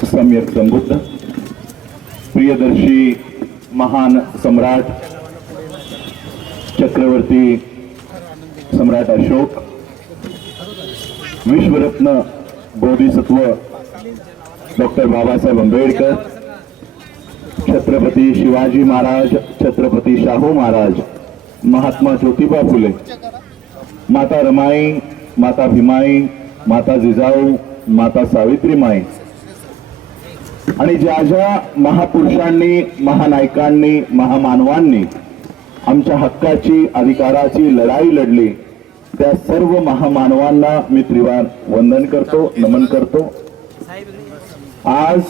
सम्यक संबुद्ध प्रियदर्शी महान सम्राट चक्रवर्ती सम्राट अशोक विश्वरत्न बोधिसत्व डॉक्टर बाबासाहेब आंबेडकर छत्रपती शिवाजी महाराज छत्रपती शाहू महाराज महात्मा ज्योतिबा फुले माता रमाई माता भीमाई माता जिजाऊ माता सावित्रीमाई आणि ज्या ज्या महापुरुषांनी महानायकांनी महामानवांनी आमच्या हक्काची अधिकाराची लढाई लढली त्या सर्व महामानवांना मी त्रिवार वंदन करतो नमन करतो। आज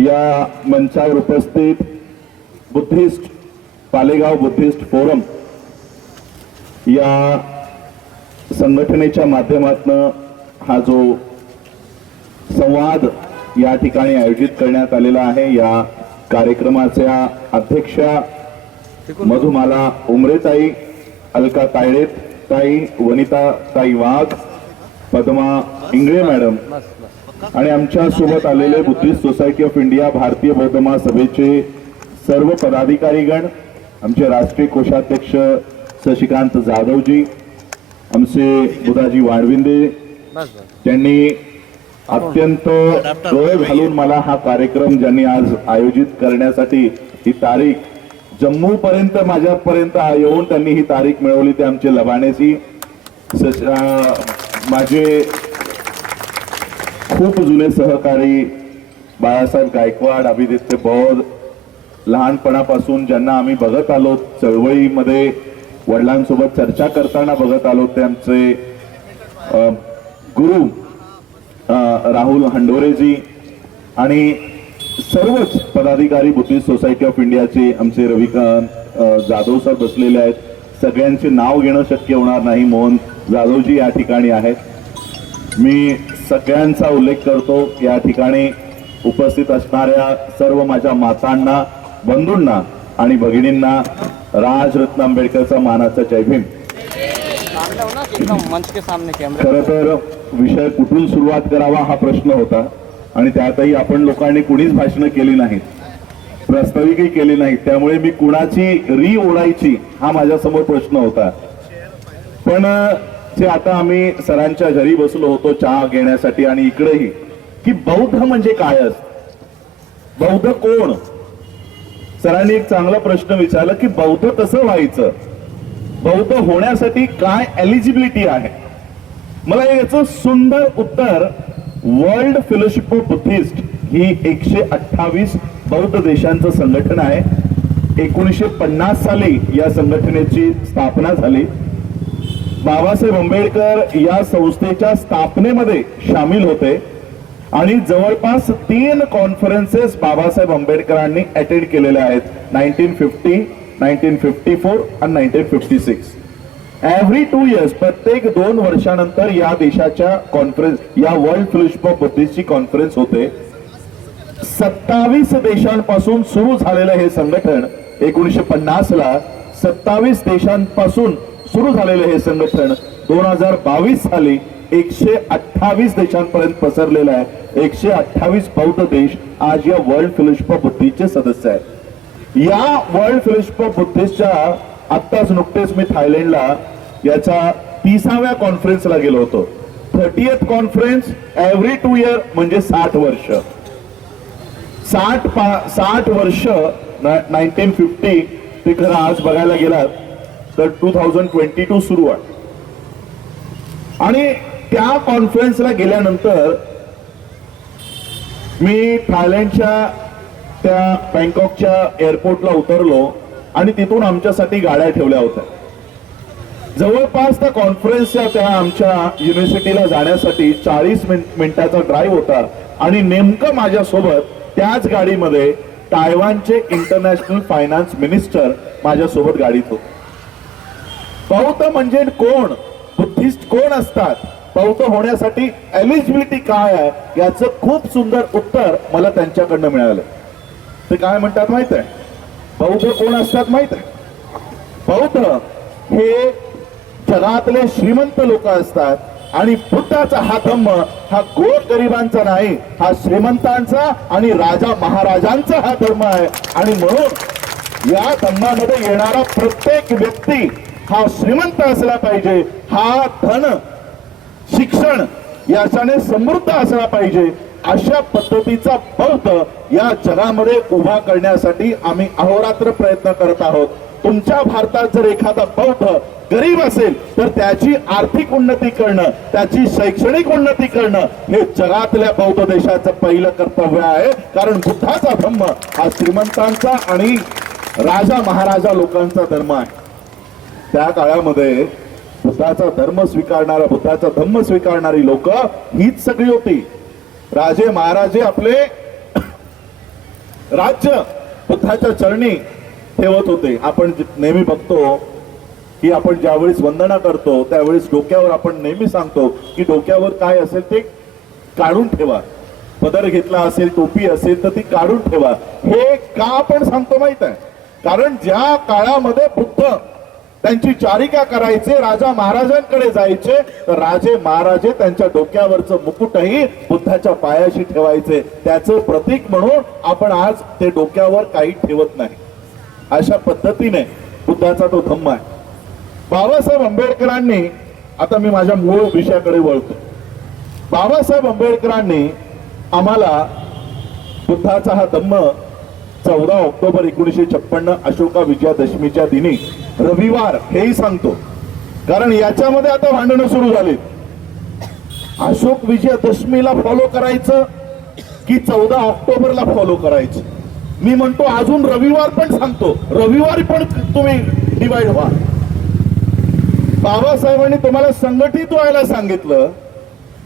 या मंचावर उपस्थित बुद्धिस्ट पालेगाव बुद्धिस्ट फोरम या संघटनेच्या माध्यमातून हा जो संवाद या ठिकाणी आयोजित करण्यात आलेला आहे या कार्यक्रमाच्या अध्यक्षा मधुमाला उमरेताई अलका तायडे ताई वनिता ताई वाघ पद्मा इंगळे मॅडम आणि आमच्या सोबत आलेले बुद्धिस्ट सोसायटी ऑफ इंडिया भारतीय बौद्ध महासभेचे सर्व पदाधिकारीगण आमचे राष्ट्रीय कोषाध्यक्ष शशिकांत जाधवजी आमचे बुधाजी वाणविंदे त्यांनी अत्यंत डोळे घालून मला हा कार्यक्रम ज्यांनी आज आयोजित करण्यासाठी ही तारीख जम्मू पर्यंत माझ्यापर्यंत येऊन त्यांनी ही तारीख मिळवली ते आमचे लबाणेजी माझे खूप जुने सहकारी बाळासाहेब गायकवाड अभिदित्य बौद्ध लहानपणापासून ज्यांना आम्ही बघत आलो चळवळीमध्ये वडिलांसोबत चर्चा करताना बघत आलो ते आमचे गुरु राहुल हंडोरेजी आणि सर्वच पदाधिकारी बुद्धिस्ट सोसायटी ऑफ इंडियाचे आमचे रविकांत जाधव सर बसलेले आहेत। सगळ्यांचे नाव घेणं शक्य होणार नाही, मोहन जाधवजी या ठिकाणी आहेत। मी सगळ्यांचा उल्लेख करतो या ठिकाणी उपस्थित असणाऱ्या सर्व माझ्या मातांना बंधूंना आणि भगिनींना राजरत्न आंबेडकरचा मानाचा जय भीम। खरं तर विषय कुठून सुरुवात करावा हा प्रश्न होता आणि त्यातही आपण लोकांनी कुणीच भाषणं केली नाहीत, प्रास्ताविकही केली नाहीत, त्यामुळे मी कुणाची री ओढायची हा माझ्यासमोर प्रश्न होता। पण जे आता आम्ही सरांच्या घरी बसलो होतो चहा घेण्यासाठी आणि इकडेही की बौद्ध म्हणजे काय असतं, बौद्ध कोण, सरांनी एक चांगला प्रश्न विचारला की बौद्ध कसं व्हायचं, बौद्ध होण्यासाठी काय एलिजिबिलिटी आहे। मला याचं सुंदर उत्तर वर्ल्ड फेलोशिप ऑफ बुद्धिस्ट ही 128 बौद्ध देशांचं संघटन आहे। 1950 साली या संघटनेची स्थापना झाली। बाबासाहेब आंबेडकर या संस्थेच्या स्थापनेमध्ये सामील होते आणि जवळपास 3 कॉन्फरन्सेस बाबासाहेब आंबेडकरांनी अटेंड केलेल्या आहेत 1950, 1954 आणि 1956। एव्हरी 2 इयर्स प्रत्येक 2 वर्षानंतर या देशाच्या कॉन्फरन्स या वर्ल्ड फेलोशिप ऑफ बुद्धिस्टची कॉन्फरन्स होते। 27 देशांपासून सुरू झालेलं हे संघटन 1950 ला 27 देशांपासून सुरू झालेलं हे संघटन 2022 साली 128 देशांपर्यंत पसरलेलं आहे। 128 बौद्ध देश आज या वर्ल्ड फेलोशिप ऑफ बुद्धिस्टचे सदस्य आहेत। या वर्ल्ड फेलोशिप ऑफ बुद्धिस्टच्या आत्ताच नुकतेच मी थायलंडला याच्या 30व्या कॉन्फरन्सला गेलो होतो। 30th कॉन्फरन्स एव्हरी 2 इयर म्हणजे 60 वर्ष, 60 वर्ष 1950 ते खरं आज बघायला गेलात तर 2022 सुरू आहे। आणि त्या कॉन्फरन्सला गेल्यानंतर मी थायलंडच्या त्या बँकॉकच्या एअरपोर्टला उतरलो आणि तिथून आमच्यासाठी गाड्या ठेवल्या होत्या। जवळपास त्या कॉन्फरन्सच्या त्या आमच्या युनिव्हर्सिटीला जाण्यासाठी 40 मिनिटाचा ड्राईव्ह होता आणि नेमकं माझ्यासोबत त्याच गाडीमध्ये तायवानचे इंटरनॅशनल फायनान्स मिनिस्टर माझ्यासोबत गाडीत होते। बौद्ध म्हणजे कोण, बुद्धिस्ट कोण असतात, बौद्ध होण्यासाठी एलिजिबिलिटी काय आहे याचं खूप सुंदर उत्तर मला त्यांच्याकडनं मिळालं। ते काय म्हणतात माहित आहे, बौद्ध कोण असतात माहित आहे, बौद्ध हे जगातले श्रीमंत लोक असतात आणि बुद्धाचा हा धम्म हा गोरगरिबांचा नाही, हा श्रीमंतांचा आणि राजा महाराजांचा हा धर्म आहे. आणि म्हणून या धम्मामध्ये येणारा प्रत्येक व्यक्ती हा श्रीमंत असला पाहिजे, हा धन शिक्षण याच्याने समृद्ध असला पाहिजे. अशा पद्धतीचा बौद्ध या जगामध्ये उभा करण्यासाठी आम्ही अहोरात्र प्रयत्न करत आहोत. तुमच्या भारतात जर एखादा बौद्ध गरीब असेल तर त्याची आर्थिक उन्नती करणं, त्याची शैक्षणिक उन्नती करणं हे जगातल्या बौद्ध देशाचं पहिलं कर्तव्य आहे. कारण बुद्धाचा धम्म हा श्रीमंतांचा आणि राजा महाराजा लोकांचा धर्म आहे. त्या काळामध्ये बुद्धाचा धर्म स्वीकारणारा, बुद्धाचा धम्म स्वीकारणारी लोक हीच सगळी होती. राजे महाराजे आपले राज्य बुद्धाच्या चरणी ठेवत होते. आपण नेहमी बघतो की आपण ज्यावेळेस वंदना करतो त्यावेळेस डोक्यावर आपण नेहमी सांगतो की डोक्यावर काय असेल ते काढून ठेवा. पदर घेतला असेल, टोपी असेल तर ती काढून ठेवा. हे का आपण सांगतो माहित आहे? कारण ज्या काळामध्ये बुद्ध त्यांची चारिका करायचे, राजा महाराजांकडे जायचे, तर राजे महाराजे त्यांच्या डोक्यावरचं मुकुटही बुद्धाच्या पायाशी ठेवायचे. त्याचं प्रतीक म्हणून आपण आज ते डोक्यावर काही ठेवत नाही. अशा पद्धतीने बुद्धाचा तो धम्म आहे. बाबासाहेब आंबेडकरांनी, आता मी माझ्या मूळ विषयाकडे वळतो. बाबासाहेब आंबेडकरांनी आम्हाला बुद्धाचा हा धम्म 14 ऑक्टोबर 1956 अशोका विजयादशमीच्या दिनी, रविवार हेही सांगतो, कारण याच्यामध्ये आता भांडणं सुरू झाली. अशोक विजयादशमीला फॉलो करायचं की 14 ऑक्टोबरला फॉलो करायचं? मी म्हणतो अजून रविवार पण सांगतो, रविवारी पण तुम्ही डिवाइड व्हा. बाबासाहेबांनी तुम्हाला संघटित व्हायला सांगितलं,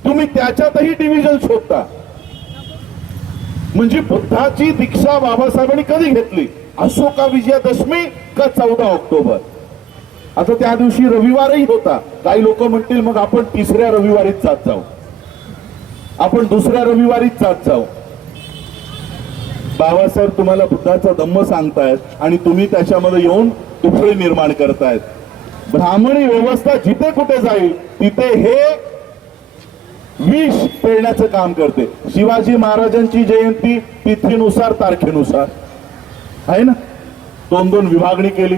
तुम्ही त्याच्यातही डिव्हिजन शोधता. म्हणजे बुद्धाची दीक्षा बाबासाहेबांनी कधी घेतली? अशोका विजयादशमी का 14 ऑक्टोबर? आता त्या दिवशी रविवारही होता. काही लोक म्हणतील मग आपण तिसऱ्या रविवारीच जात जाऊ, आपण दुसऱ्या रविवारीच जात जाऊ. बाबासाहेब तुम्हाला बुद्धाचा धम्म सांगतायत आणि तुम्ही त्याच्यामध्ये येऊन तुफळे निर्माण करतायत. ब्राह्मणी व्यवस्था जिथे कुठे जाईल तिथे हे विष पेरण्याचं काम करते. शिवाजी महाराजांची जयंती तिथीनुसार, तारखेनुसार आहे ना, 2-2 विभागणी केली.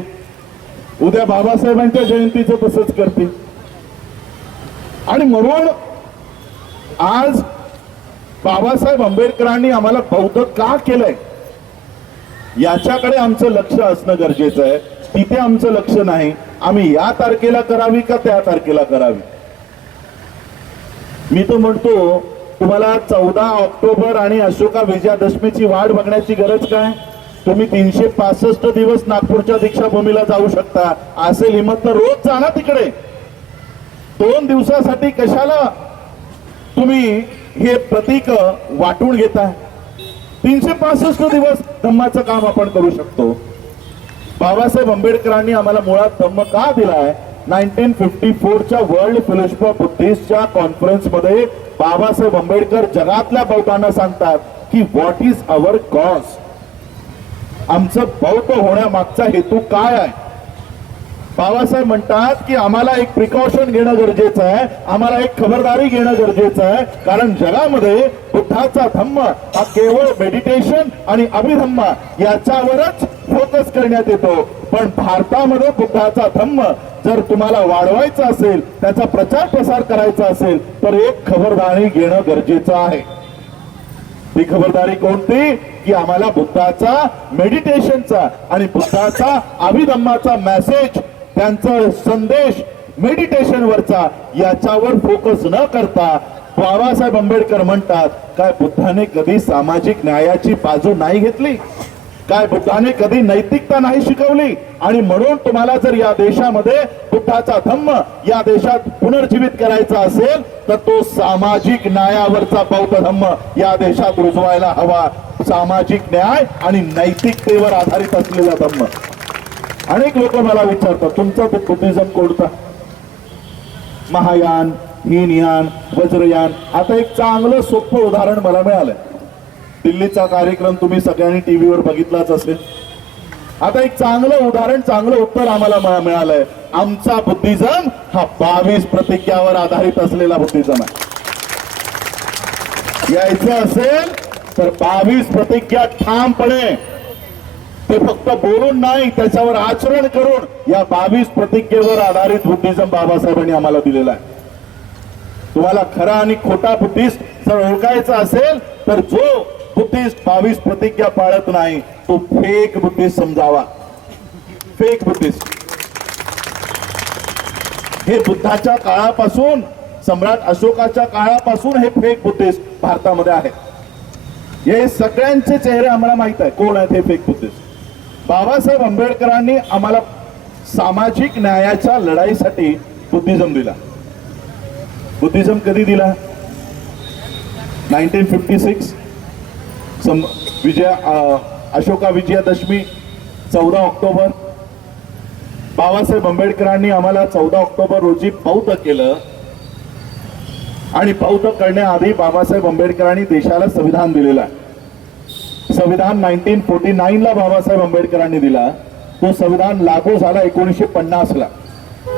उद्या बाबासाहेबांच्या जयंतीचं तसंच करते. आणि म्हणून आज बाबासाहेब आंबेडकरांनी आम्हाला बौद्ध का केलंय याच्याकडे आमचं लक्ष असणं गरजेचं आहे. तिथे आमचं लक्ष नाही. आम्ही या तारखेला करावी का त्या तारखेला करावी? मी तर म्हणतो तुम्हाला 14 ऑक्टोबर आणि अशोका विजयादशमीची वाट बघण्याची गरज काय? तुम्ही 365 दिवस नागपूरच्या दीक्षाभूमीला जाऊ शकता. असेल हिंमत तर रोज जा ना तिकडे. 2 दिवसासाठी कशाला तुम्ही हे प्रतीक वाटून घेताय? 365 दिवस धम्माचं काम आपण करू शकतो. बाबासाहेब आंबेडकरांनी आम्हाला मुळात धम्म का दिलाय? 1954च्या वर्ल्ड फेलोशिप ऑफ बुद्धिस्टच्या कॉन्फरन्स मध्ये बाबासाहेब आंबेडकर जगातल्या बौद्धांना सांगतात की व्हॉट इज अवर कॉज, आमचं बौद्ध होण्यामागचा हेतू काय आहे. बाबासाहेब म्हणतात की आम्हाला एक प्रिकॉशन घेणं गरजेचं आहे, आम्हाला एक खबरदारी घेणं गरजेचं आहे. कारण जगामध्ये बुद्धाचा धम्म हा केवळ मेडिटेशन आणि अभिधम्म याच्यावरच फोकस करण्यात येतो. पण भारतामध्ये बुद्धाचा धम्म जर तुम्हाला वाढवायचा असेल, त्याचा प्रचार प्रसार करायचा असेल तर एक खबरदारी घेणं गरजेचं आहे. ती खबरदारी कोणती? की आम्हाला बुद्धाचा मेडिटेशनचा आणि बुद्धाचा अभिधम्माचा मेसेज, त्यांचा संदेश मेडिटेशनवरचा याच्यावर फोकस न करता बाबासाहेब आंबेडकर म्हणतात काय बुद्धाने कधी सामाजिक न्यायाची बाजू नाही घेतली? काय बुद्धाने कधी नैतिकता नाही शिकवली? आणि म्हणून तुम्हाला जर या देशामध्ये बुद्धाचा धम्म या देशात पुनर्जीवित करायचा असेल तर तो सामाजिक न्यायावरचा बौद्ध धम्म या देशात रुजवायला हवा. सामाजिक न्याय आणि नैतिकतेवर आधारित असलेला धम्म. अनेक लोक मला विचारतात तुमचा बुद्धिझम कोणता? महायान, हीनयान, वज्रयान. आता एक चांगलं सोपं उदाहरण मला मिळालंय. दिल्लीचा कार्यक्रम तुम्ही सगळ्यांनी टीव्हीवर बघितलाच असेल. आता एक चांगलं उदाहरण, चांगलं उत्तर आम्हाला मिळालंय. आमचा बुद्धिझम हा 22 प्रतिज्ञावर आधारित असलेला बुद्धिझम आहे. यायचं असेल तर 22 प्रतिज्ञा ठामपणे, ते फक्त बोलून नाही त्याच्यावर आचरण करून या 22 प्रतिज्ञेवर आधारित बुद्धिझम बाबासाहेबांनी आम्हाला दिलेला आहे. तुम्हाला खरा आणि खोटा बुद्धिस्ट जर ओळखायचा असेल तर जो बुद्धिस्ट 22 प्रतिज्ञा पाळत नाही तो फेक बुद्धिस्ट समजावा. फेक बुद्धिस्ट हे बुद्धाच्या काळापासून, सम्राट अशोकाच्या काळापासून हे फेक बुद्धिस्ट भारतामध्ये आहे. हे सगळ्यांचे चेहरे आम्हाला माहित आहे कोण आहेत हे फेक बुद्धिस्ट. बाबासाहेब आंबेडकरांनी आम्हाला सामाजिक न्यायाच्या लढाईसाठी बुद्धिझम दिला. बुद्धिझम कधी दिला? 1956 अशोका विजयादशमी 14 ऑक्टोबर. बाबासाहेब आंबेडकरांनी आम्हाला 14 ऑक्टोबर रोजी बौद्ध केलं आणि बौद्ध करण्याआधी बाबासाहेब आंबेडकरांनी देशाला संविधान दिलेलं आहे. संविधान 1949 ला बाबासाहेब आंबेडकरांनी दिला. तो संविधान लागू झाला 1950 ला.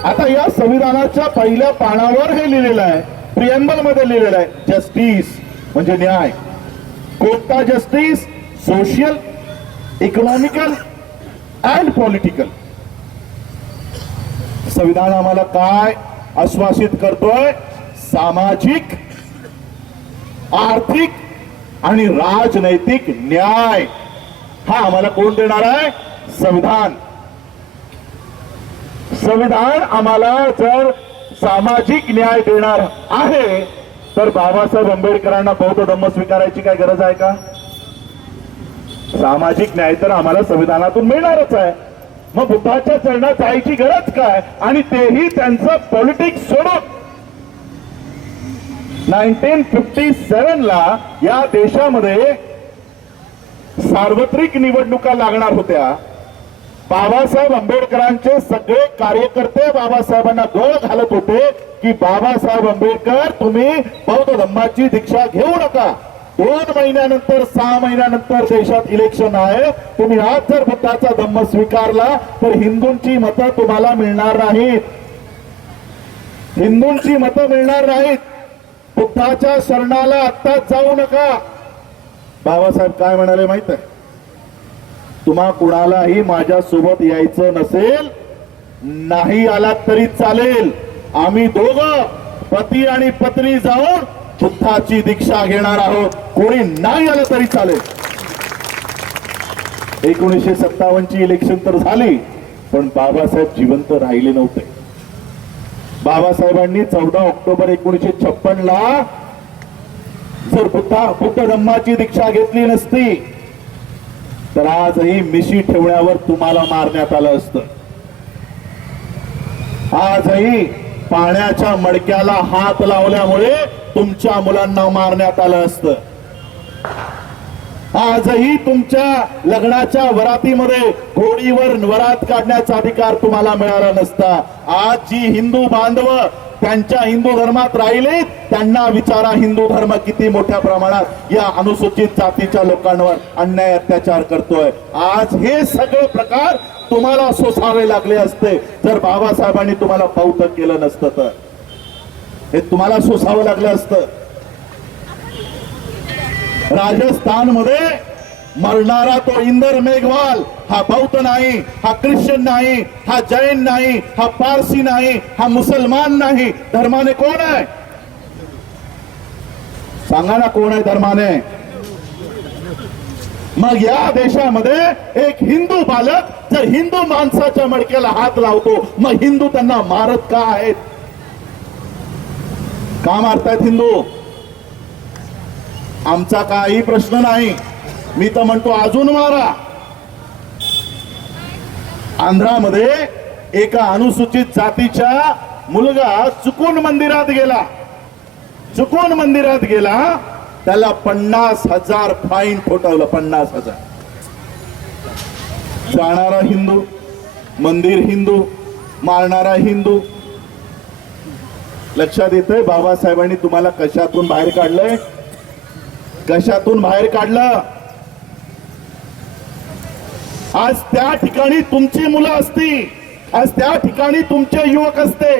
आता या संविधानाच्या पहिल्या पानावर हे लिहिलेलं आहे, प्रिएम्बल मध्ये लिहिलेलं आहे, जस्टिस म्हणजे न्याय. कोणता justice? Social, economical and political. संविधान आम्हाला काय आश्वासित करतोय? सामाजिक, आर्थिक आणि राजनैतिक न्याय हा आम्हाला कोण देणार आहे? संविधान. संविधान आम्हाला जर सामाजिक न्याय देणार आहे तर बाबासाहेब आंबेडकरांना बौद्ध धम्म स्वीकारायची काय गरज आहे का? सामाजिक न्याय तर आम्हाला संविधानातून मिळणारच आहे. मग बुद्धाच्या चरणात जायची गरज काय? आणि तेही त्यांचं पॉलिटिक्स सोडून. 1957 ला या देशामध्ये सार्वत्रिक निवडणुका लागणार होत्या. बाबासाहेब आंबेडकरांचे सगळे कार्यकर्ते बाबासाहेबांना गोळ घालत होते की बाबासाहेब आंबेडकर तुम्ही बौद्ध धम्माची दीक्षा घेऊ नका. 2 महिन्यानंतर 6 महिन्यानंतर देशात इलेक्शन आहे. तुम्ही आज जर बुद्धाचा धम्म स्वीकारला तर हिंदूंची मतं तुम्हाला मिळणार नाहीत. हिंदूंची मतं मिळणार नाहीत. बुद्धाच्या शरणाला आत्ताच जाऊ नका. बाबासाहेब काय म्हणाले माहित आहे? तुम्हा कुणालाही माझ्या सोबत यायचं नसेल, नाही आलात तरी चालेल. आम्ही दोघं पती आणि पत्नी जाऊन बुद्धाची दीक्षा घेणार आहोत. कोणी नाही आलं तरी चालेल. 1957 ची इलेक्शन तर झाली पण बाबासाहेब जिवंत राहिले नव्हते. बाबासाहेबांनी 14 ऑक्टोबर 1956 ला जर बुद्ध धम्माची दीक्षा घेतली नसती तर आजही मिशी ठेवण्यावर तुम्हाला मारण्यात आलं असतं. आजही पाण्याच्या मडक्याला हात लावल्यामुळे तुमच्या मुलांना मारण्यात आलं असतं. आजही तुमच्या लग्नाच्या वरातीमध्ये घोडीवर वरात काढण्याचा अधिकार तुम्हाला मिळाला नसता. आज जी हिंदू बांधव त्यांच्या हिंदू धर्मात राहिले त्यांना विचारा हिंदू धर्म किती मोठ्या प्रमाणात या अनुसूचित जातीच्या लोकांवर अन्याय अत्याचार करतोय. आज हे सगळे प्रकार तुम्हाला सोसावे लागले असते जर बाबासाहेबांनी तुम्हाला बौद्ध केलं नसतं तर. हे तुम्हाला सोसावं लागलं असतं. राजस्थान मध्ये मरणारा तो इंदर मेघवाल हा बौद्ध नाही, हा ख्रिश्चन नाही, हा जैन नाही, हा पारसी नाही, हा मुसलमान नाही. धर्माने कोण आहे? सांगा ना कोण आहे धर्माने? मग या देशामध्ये एक हिंदू बालक जर हिंदू माणसाच्या मडक्याला हात लावतो मग हिंदू त्यांना मारत का आहेत? का मारतायत हिंदू? आमचा काही प्रश्न नाही. मी तर म्हणतो अजून मारा. आंध्रामध्ये एका अनुसूचित जातीचा मुलगा चुकून मंदिरात गेला, त्याला 50,000 फाईन ठोठावलं. 50,000. जाणारा हिंदू, मंदिर हिंदू, मारणारा हिंदू. लक्षात येतंय बाबासाहेबांनी तुम्हाला कशातून बाहेर काढलंय? कशातून बाहेर काढलं? आज त्या ठिकाणी तुमची मुलं असती, आज त्या ठिकाणी तुमचे युवक असते.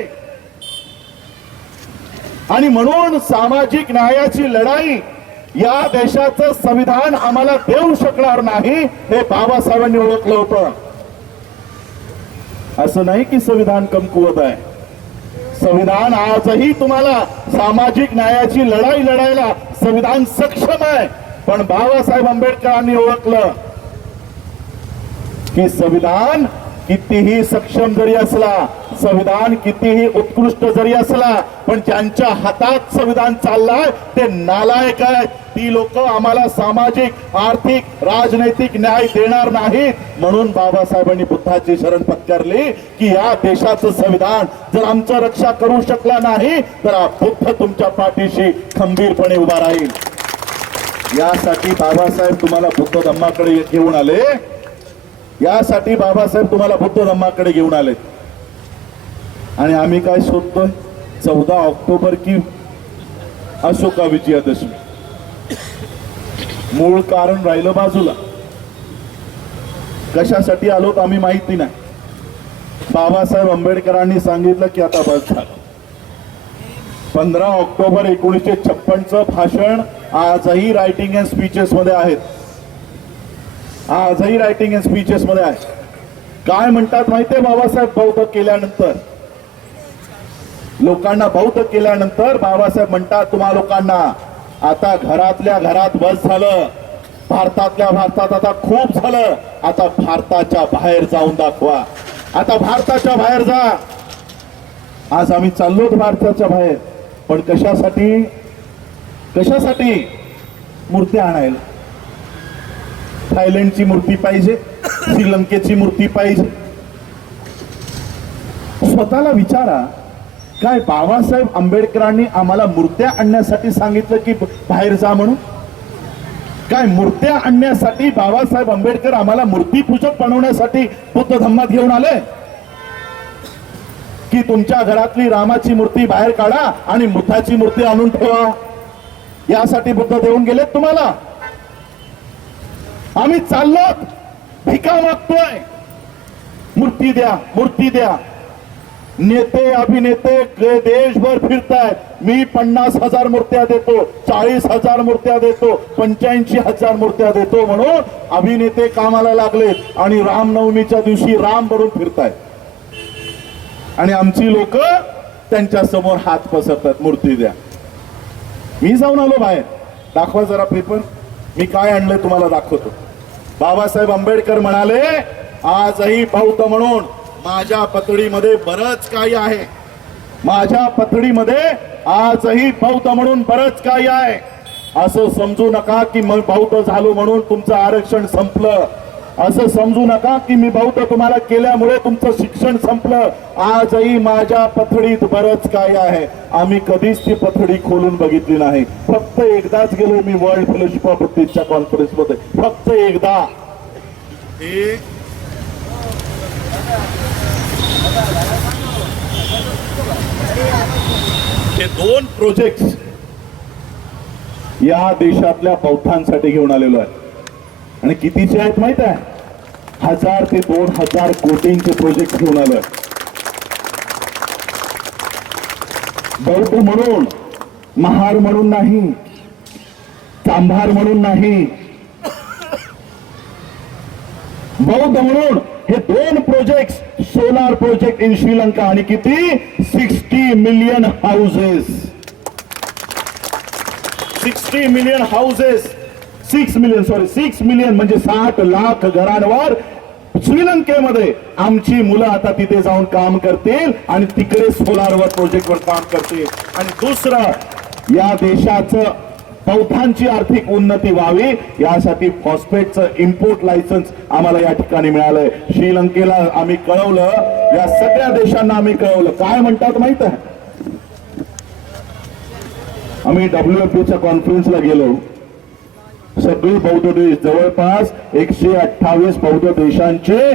आणि म्हणून सामाजिक न्यायाची लढाई या देशाचं संविधान आम्हाला देऊ शकणार नाही हे बाबासाहेबांनी ओळखलं होतं. असं नाही की संविधान कमकुवत आहे. संविधान आजही तुम्हाला सामाजिक न्यायाची लढाई लढायला संविधान सक्षम आहे. पण बाबासाहेब आंबेडकरांनी ओळखलं की संविधान कितीही सक्षम जरी असला, संविधान कितीही उत्कृष्ट जरी असला, पण ज्यांच्या हातात संविधान चाललाय ते नालायक आहेत. ती लोक आम्हाला सामाजिक, आर्थिक, राजनैतिक न्याय देणार नाहीत. म्हणून बाबासाहेबांनी बुद्धाची शरण पत्करली की या देशाचं संविधान जर आमचं रक्षा करू शकला नाही तर हा बुद्ध तुमच्या पाठीशी खंबीरपणे उभा राहील. यासाठी बाबासाहेब तुम्हाला बुद्ध धम्माकडे घेऊन आले. यासाठी बाबासाहेब तुम्हाला बुद्ध धम्माकडे घेऊन आले. आणि आम्ही काय शोधतोय? 14 ऑक्टोबर की अशोका विजयादशमी. मूळ कारण राहिलं बाजूला. कशासाठी आलोत आम्ही माहिती नाही. बाबासाहेब आंबेडकरांनी सांगितलं की आता बस झालं. 15 ऑक्टोबर 1956चं भाषण आजही रायटिंग अँड स्पीचेस मध्ये आहेत. आजही रायटिंग अँड स्पीचेस मध्ये आहे. काय म्हणतात माहितीये बाबासाहेब बौद्ध केल्यानंतर, लोकांना बौद्ध केल्यानंतर बाबासाहेब म्हणतात तुम्हा लोकांना आता घरातल्या घरात बस झालं, भारतातल्या भारतात आता खूप झालं, आता भारताच्या बाहेर जाऊन दाखवा, आता भारताच्या बाहेर जा. आज आम्ही चाललोत भारताच्या बाहेर. पण कशासाठी? कशासाठी? मूर्त्या आणायला. थायलंडची मूर्ती पाहिजे, श्रीलंकेची मूर्ती पाहिजे. स्वतःला विचारा, काय बाबासाहेब आंबेडकरांनी आम्हाला मूर्त्या आणण्यासाठी सांगितलं की बाहेर जा म्हणून? काय मूर्त्या आणण्यासाठी बाबासाहेब आंबेडकर आम्हाला मूर्तीपूजक बनवण्यासाठी बुद्ध धम्मात घेऊन आले? की तुमच्या घरातली रामाची मूर्ती बाहेर काढा आणि बुद्धाची मूर्ती आणून ठेवा, यासाठी बुद्ध देऊन गेलेत तुम्हाला? आम्ही चाललो भिका मागतोय, मूर्ती द्या, मूर्ती द्या. नेते अभिनेते देशभर फिरतायत. मी 50,000 मूर्त्या देतो, 40,000 मूर्त्या देतो, 85,000 मूर्त्या देतो म्हणून अभिनेते कामाला लागलेत आणि रामनवमीच्या दिवशी राम बनून फिरतायत. आणि आमची लोक त्यांच्या समोर हात पसरतात, मूर्ती द्या. मी जाऊन आलो बाहेर. दाखवा जरा पेपर, मी काय आणलंय तुम्हाला दाखवतो. बाबासाहेब आंबेडकर म्हणाले आजही बौद्ध म्हणून माझ्या पतडीमध्ये बरंच काही आहे. माझ्या पतडीमध्ये आजही बौद्ध म्हणून बरंच काही आहे. असं समजू नका की मी बौद्ध झालो म्हणून तुमचं आरक्षण संपलं. असं समजू नका की मी बौद्ध तुम्हाला केल्यामुळे तुमचं शिक्षण संपलं. आजही माझ्या पथडीत बरंच काय आहे. आम्ही कधीच ती पथडी खोलून बघितली नाही. फक्त एकदाच गेलो मी वर्ल्ड फेलोशिप ऑफ बुद्धिस्टच्या कॉन्फरन्स मध्ये, फक्त एकदा. हे 2 प्रोजेक्ट या देशातल्या बौद्धांसाठी घेऊन आलेलो आहे. आणि कितीचे आहेत माहित आहे? 1000 ते 2000 कोटींचे प्रोजेक्ट घेऊन आलोय. बौद्ध म्हणून, महार म्हणून नाही, चांभार म्हणून नाही, बौद्ध म्हणून हे 2 project. Solar project in Sri Lanka आणि किती 60 million houses. 60 million houses, 6 million म्हणजे 60 लाख घरांवर श्रीलंकेमध्ये आमची मुलं आता तिथे जाऊन काम करतील आणि तिकडे सोलारवर प्रोजेक्टवर काम करतील. आणि दुसरं, या देशाचं बौद्धांची आर्थिक उन्नती व्हावी यासाठी फॉस्फेटचं इम्पोर्ट लायसन्स आम्हाला या ठिकाणी मिळालंय. श्रीलंकेला आम्ही कळवलं, या सगळ्या देशांना आम्ही कळवलं. काय म्हणतात माहित आहे? आम्ही WFPच्या कॉन्फरन्सला गेलो. सगळे बौद्ध देश, जवळपास 128 बौद्ध देशांचे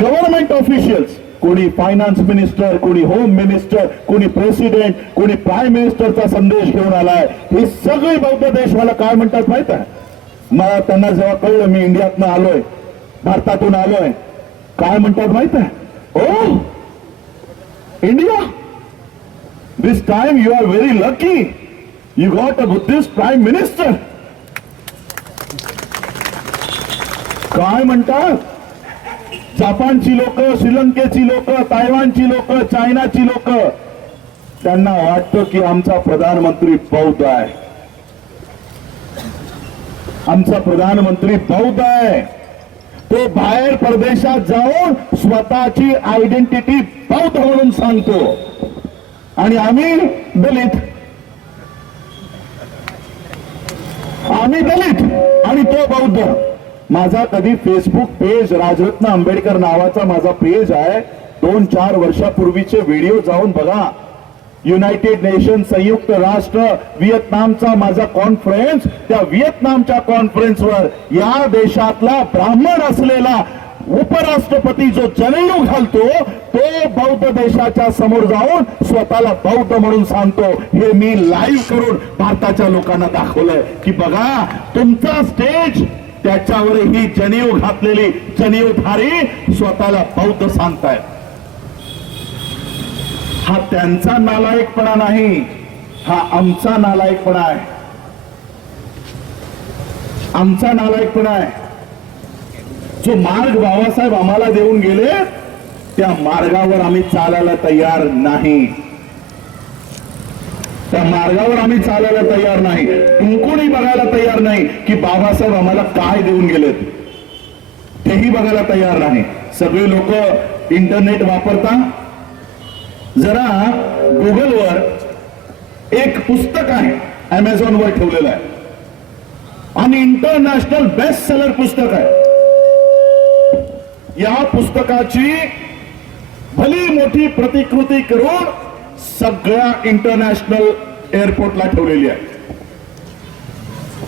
गव्हर्नमेंट ऑफिशियल्स, कोणी फायनान्स मिनिस्टर, कोणी होम मिनिस्टर, कोणी प्रेसिडेंट, कोणी प्राईम मिनिस्टरचा संदेश घेऊन आलाय. हे सगळे बौद्ध देश मला काय म्हणतात माहित आहे? मला त्यांना जेव्हा कळलं मी इंडियातनं आलोय, भारतातून आलोय, काय म्हणतात माहित आहे? Oh, India. This time you are very lucky. You got a Buddhist prime minister. काय म्हणतात? जपानची लोक, श्रीलंकेची लोक, तायवानची लोक, चायनाची लोक, त्यांना वाटतं की आमचा प्रधानमंत्री बौद्ध आहे. आमचा प्रधानमंत्री बौद्ध आहे. तो बाहेर परदेशात जाऊन स्वतःची आयडेंटिटी बौद्ध म्हणून सांगतो आणि आम्ही दलित आणि तो बौद्ध. माझा कधी फेसबुक पेज राजरत्न आंबेडकर नावाचा माझा पेज आहे. 2-4 वर्षापूर्वीचे व्हिडिओ जाऊन बघा. युनायटेड नेशन, संयुक्त राष्ट्र, व्हिएतनामचा माझा कॉन्फरन्स, त्या व्हिएतनामच्या कॉन्फरन्सवर या देशातला ब्राह्मण असलेला उपराष्ट्रपती जो जनेऊ घालतो तो बौद्ध देशाच्या समोर जाऊन स्वतःला बौद्ध म्हणून सांगतो. हे मी लाईव्ह करून भारताच्या लोकांना दाखवलंय की बघा तुमचा स्टेज, त्याच्यावर ही जनेऊ घातलेली जनेऊधारी स्वतःला बौद्ध सांगतायत. हा त्यांचा नालायकपणा नाही, हा आमचा नालायकपणा आहे. आमचा नालायकपणा आहे. जो मार्ग बाबासाहेब आम्हाला देऊन गेले त्या मार्गावर आम्ही चालायला तयार नाही. त्या मार्गावर आम्ही चालायला तयार नाही. कुणीही बघायला तयार नाही की बाबासाहेब आम्हाला काय देऊन गेलेत, तेही बघायला तयार नाही. सगळे लोक इंटरनेट वापरता. जरा गुगलवर एक पुस्तक आहे, अमेझॉनवर ठेवलेलं आहे आणि इंटरनॅशनल बेस्ट सेलर पुस्तक आहे. या पुस्तकाची भली मोठी प्रतिकृती करून सगळ्या इंटरनॅशनल एअरपोर्टला ठेवलेली आहे.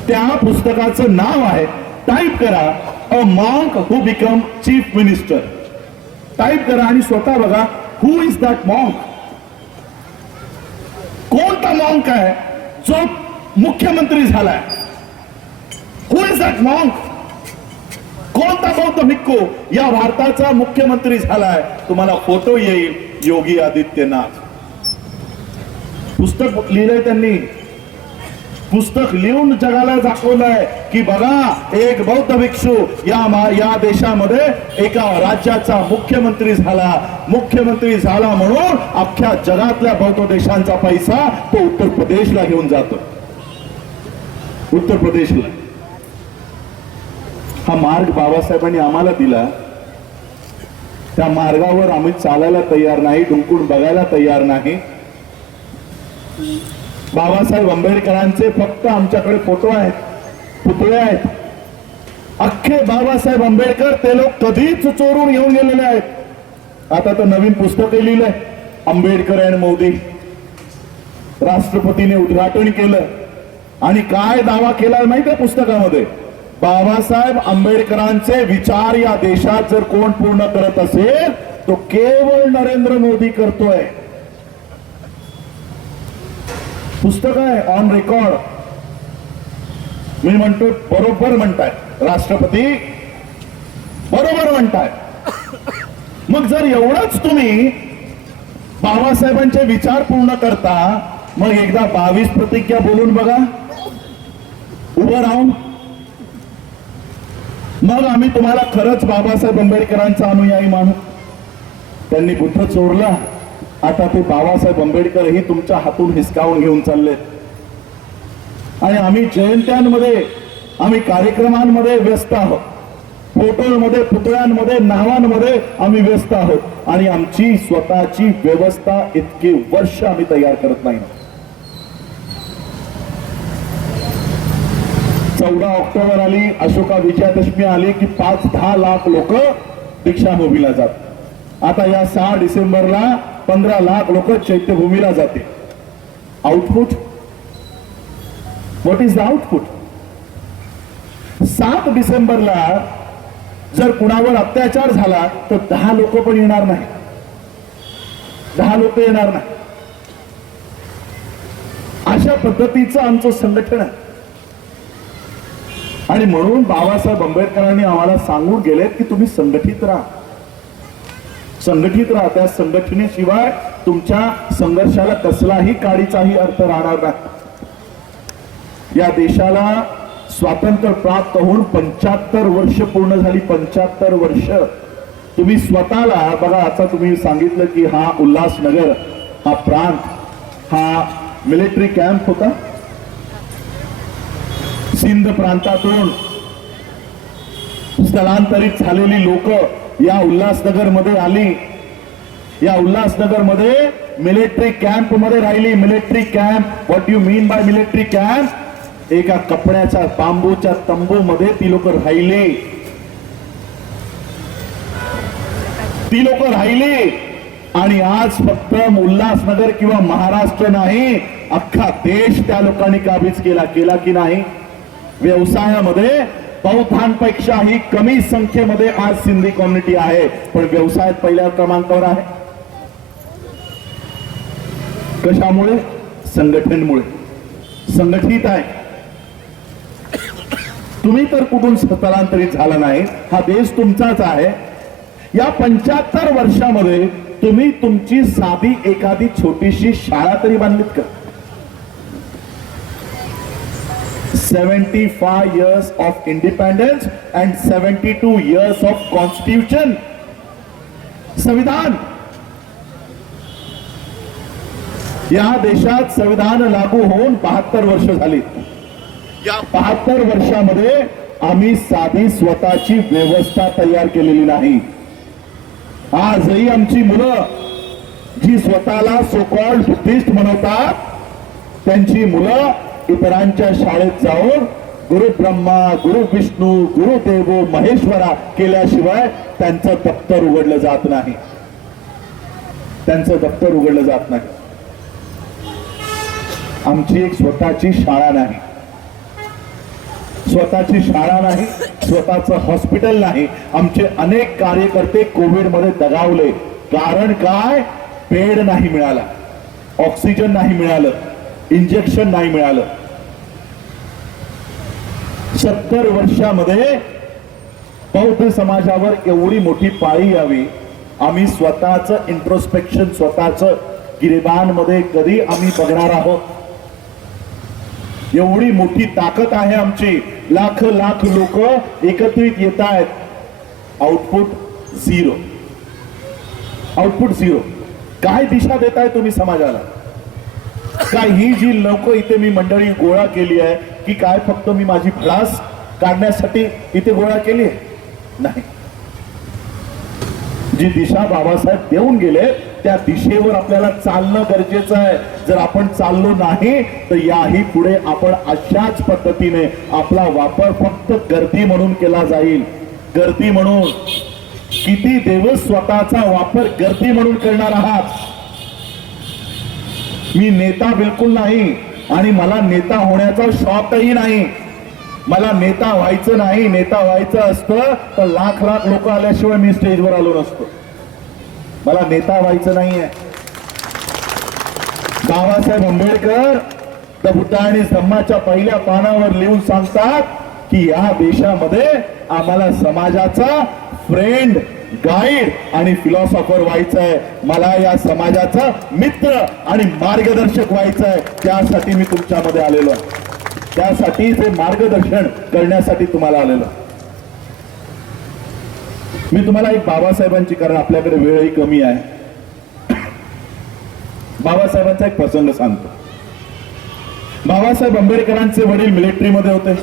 त्या पुस्तकाचं नाव आहे, टाईप करा, a monk who become chief minister. Type करा आणि स्वतः बघा हु इज दॅट मॉन्क. कोणता मॉन्क आहे जो मुख्यमंत्री झालाय? हु इज दॅट मॉन्क? कोणता बौद्ध भिक्खू या भारताचा मुख्यमंत्री झालाय? तुम्हाला फोटो येईल, योगी आदित्यनाथ. पुस्तक लिहिलंय त्यांनी. पुस्तक लिहून जगाला दाखवलंय की बघा एक बौद्ध भिक्षू या देशामध्ये एका राज्याचा मुख्यमंत्री झाला. मुख्यमंत्री झाला म्हणून अख्ख्या जगातल्या बौद्ध देशांचा पैसा तो उत्तर प्रदेशला घेऊन जातो. उत्तर प्रदेशला. हा मार्ग बाबासाहेबांनी आम्हाला दिला. त्या मार्गावर आम्ही चालायला तयार नाही, डुंकून बघायला तयार नाही. बाबासाहेब आंबेडकरांचे फक्त आमच्याकडे फोटो आहेत, पुतळे आहेत. अख्खे बाबासाहेब आंबेडकर ते लोक कधीच चोरून घेऊन गेलेले आहेत. आता तर नवीन पुस्तक लिहिलंय, आंबेडकर अँड मोदी. राष्ट्रपतीने उद्घाटन केलं आणि काय दावा केलाय माहिती आहे पुस्तकामध्ये? बाबासाहेब आंबेडकरांचे विचार या देशात जर कोण पूर्ण करत असेल तो केवळ नरेंद्र मोदी करतोय. पुस्तक आहे ऑन रेकॉर्ड. मी म्हणतो बरोबर म्हणताय राष्ट्रपती, बरोबर म्हणताय. मग जर एवढंच तुम्ही बाबासाहेबांचे विचार पूर्ण करता, मग एकदा 22 प्रतिज्ञा बोलून बघा उभं राहून. मग आम्ही तुम्हाला खरंच बाबासाहेब आंबेडकरांचा अनुयायी मानू. त्यांनी बुद्ध चोरला, आता ते बाबासाहेब आंबेडकर ही तुमच्या हातून हिसकावून घेऊन चालले. आणि आम्ही जयंत्यांमध्ये, आम्ही कार्यक्रमांमध्ये व्यस्त आहोत, फोटोमध्ये, पुतळ्यांमध्ये, नावांमध्ये आम्ही व्यस्त आहोत. आणि आमची स्वतःची व्यवस्था इतकी वर्ष आम्ही तयार करत नाही. 14 ऑक्टोबर आली, अशोका विजयादशमी आली की 5-10 लाख लोक दीक्षाभूमीला जातात. आता या 6 डिसेंबरला 15 लाख लोक चैत्यभूमीला जाते. Output, what is the output? 7 डिसेंबरला जर कुणावर अत्याचार झाला तर 10 लोक पण येणार नाही. 10 लोक येणार नाही. अशा पद्धतीचं आमचं संघटन आहे. आणि म्हणून बाबासाहेब आंबेडकरांनी आम्हाला सांगून गेले की तुम्ही संघटित राहा. संघटित राहत्या. संघटनेशिवाय तुमच्या संघर्षाला कसलाही काडीचाही अर्थ राहणार नाही. या देशाला स्वातंत्र्य प्राप्त होऊन 75 वर्ष पूर्ण झाली. 75 वर्ष. तुम्ही स्वतःला बघा, आता तुम्ही सांगितलं की हा उल्हासनगर हा प्रांत हा मिलिटरी कॅम्प होता. सिंध प्रांतातून स्थलांतरित झालेली लोक या उल्हासनगर मध्ये आली. या उल्हासनगर मध्ये मिलिटरी कॅम्प मध्ये राहिली. Military camp, what you mean by military camp? एका कपड्याच्या बांबूच्या तंबू मध्ये ती लोक राहिली. ती लोक राहिली. आणि आज फक्त उल्हासनगर किंवा महाराष्ट्र नाही, अख्खा देश त्या लोकांनी काबीज केला की नाही? व्यवसायामध्ये बहुतांपेक्षाही कमी संख्येमध्ये आज सिंधी कम्युनिटी आहे, पण व्यवसायात पहिल्या क्रमांकावर आहे. कशामुळे? संघटनेमुळे. संघटित आहे. तुम्ही तर कुठून स्थलांतरित झाला नाही, हा देश तुमचाच आहे. या 75 वर्षामध्ये तुम्ही तुमची साधी एखादी छोटीशी शाळा तरी बांधलीत का? 75 years of independence and 72 years of constitution. संविधान. या देशात संविधान लागू होऊन 72 वर्ष झाली. या 72 वर्षामध्ये आम्ही साधी स्वतःची व्यवस्था तयार केलेली नाही. आजही आमची मुलं जी स्वतःला सो कॉल्ड बुद्धिस्ट म्हणतात, त्यांची मुलं इतरांच्या शाळेत जाऊन गुरु ब्रह्मा, गुरु विष्णू, गुरु देवो महेश्वरा केल्याशिवाय त्यांचं दप्तर उघडलं जात नाही. त्यांचं दप्तर उघडलं जात नाही. आमची एक स्वतःची शाळा नाही. स्वतःची शाळा नाही, स्वतःचं हॉस्पिटल नाही. आमचे अनेक कार्यकर्ते कोविड मध्ये दगावले. कारण काय? बेड नाही मिळाला, ऑक्सिजन नाही मिळालं, इंजेक्शन नाही मिळालं. 70 वर्षामध्ये बौद्ध समाजावर एवढी मोठी पाळी यावी, आम्ही स्वतःचं इंट्रोस्पेक्शन, स्वतःचं गिरेबानमध्ये कधी आम्ही बघणार आहोत? एवढी मोठी ताकद आहे आमची. लाख लाख लोक एकत्रित येत आहेत. Output zero. Output zero. काय दिशा देताय तुम्ही समाजाला? काय ही जी लोक इथे मी मंडळी गोळा केली आहे की काय फक्त मी माझी भडास काढण्यासाठी इथे गोळा केली आहे? नाही. जी दिशा बाबासाहेब देऊन गेले त्या दिशेवर आपल्याला चालणं गरजेचं आहे. जर आपण चाललो नाही तर याही पुढे आपण अशाच पद्धतीने आपला वापर फक्त गर्दी म्हणून केला जाईल. गर्दी म्हणून. किती दिवस स्वतःचा वापर गर्दी म्हणून करणार आहात? मी नेता बिलकुल नाही आणि मला नेता होण्याचा शॉकही नाही. मला नेता व्हायचं नाही. नेता व्हायचं असतं तर लाख लाख लोक आल्याशिवाय मी स्टेजवर आलो नसतो. मला नेता व्हायचं नाहीये. बाबासाहेब आंबेडकर द बुद्ध आणि धम्माच्या पहिल्या पानावर लिहून सांगतात की या देशामध्ये आम्हाला समाजाचा फ्रेंड, गाईड आणि फिलॉसॉफर व्हायचं आहे. मला या समाजाचा मित्र आणि मार्गदर्शक व्हायचं आहे. त्यासाठी मी तुमच्यामध्ये आलेलो आहे. त्यासाठी ते मार्गदर्शन करण्यासाठी तुम्हाला आलेलो. मी तुम्हाला एक बाबासाहेबांची, कारण आपल्याकडे वेळही कमी आहे, बाबासाहेबांचा एक प्रसंग सांगतो. बाबासाहेब आंबेडकरांचे वडील मिलिटरीमध्ये होते.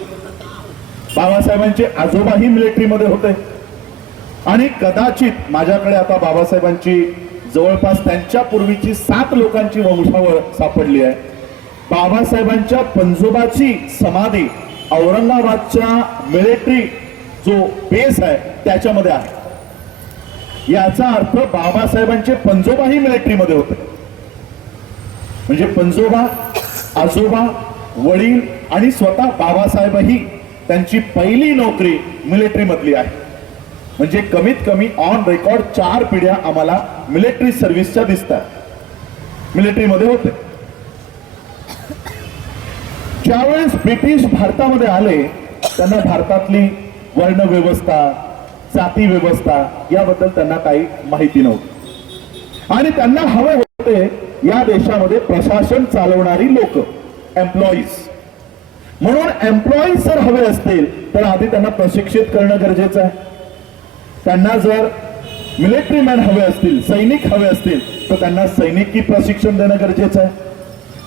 बाबासाहेबांचे आजोबाही मिलिटरीमध्ये होते. आणि कदाचित माझ्याकडे आता बाबासाहेबांची जवळपास त्यांच्या पूर्वीची 7 लोकांची वंशावळ सापडली आहे. बाबासाहेबांच्या पंजोबाची समाधी औरंगाबादच्या मिलिटरी जो बेस आहे त्याच्यामध्ये आहे. याचा अर्थ बाबासाहेबांचे पंजोबाही मिलिटरीमध्ये होते. म्हणजे पंजोबा, आजोबा, वडील आणि स्वतः बाबासाहेबही त्यांची पहिली नोकरी मिलिटरी मधली आहे. म्हणजे कमीत कमी ऑन रेकॉर्ड 4 पिढ्या आम्हाला मिलिटरी सर्व्हिसच्या दिसतात. मिलिटरीमध्ये होते. ज्यावेळेस ब्रिटिश भारतामध्ये आले त्यांना भारतातली वर्ण व्यवस्था, जाती व्यवस्था याबद्दल त्यांना काही माहिती नव्हती आणि त्यांना हवे होते या देशामध्ये प्रशासन चालवणारी लोक, एम्प्लॉईज. म्हणून एम्प्लॉईज जर हवे असतील तर आधी त्यांना प्रशिक्षित करणं गरजेचं आहे. त्यांना जर मिलिटरी मॅन हवे असतील, सैनिक हवे असतील तर त्यांना सैनिकी प्रशिक्षण देणं गरजेचं आहे.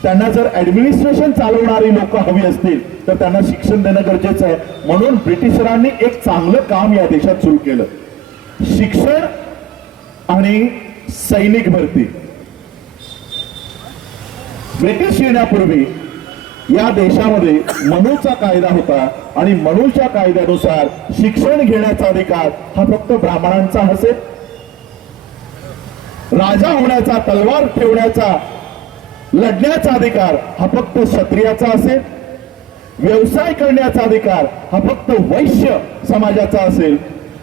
त्यांना जर ऍडमिनिस्ट्रेशन चालवणारी लोक हवी असतील तर त्यांना शिक्षण देणं गरजेचं आहे. म्हणून ब्रिटिशरांनी एक चांगलं काम या देशात सुरू केलं, शिक्षण आणि सैनिक भरती. ब्रिटिश येण्यापूर्वी या देशामध्ये मनूचा कायदा होता आणि मनूच्या कायद्यानुसार शिक्षण घेण्याचा अधिकार हा फक्त ब्राह्मणांचा असेल. राजा होण्याचा, तलवार ठेवण्याचा, लढण्याचा अधिकार हा फक्त क्षत्रियाचा असेल. व्यवसाय करण्याचा अधिकार हा फक्त वैश्य समाजाचा असेल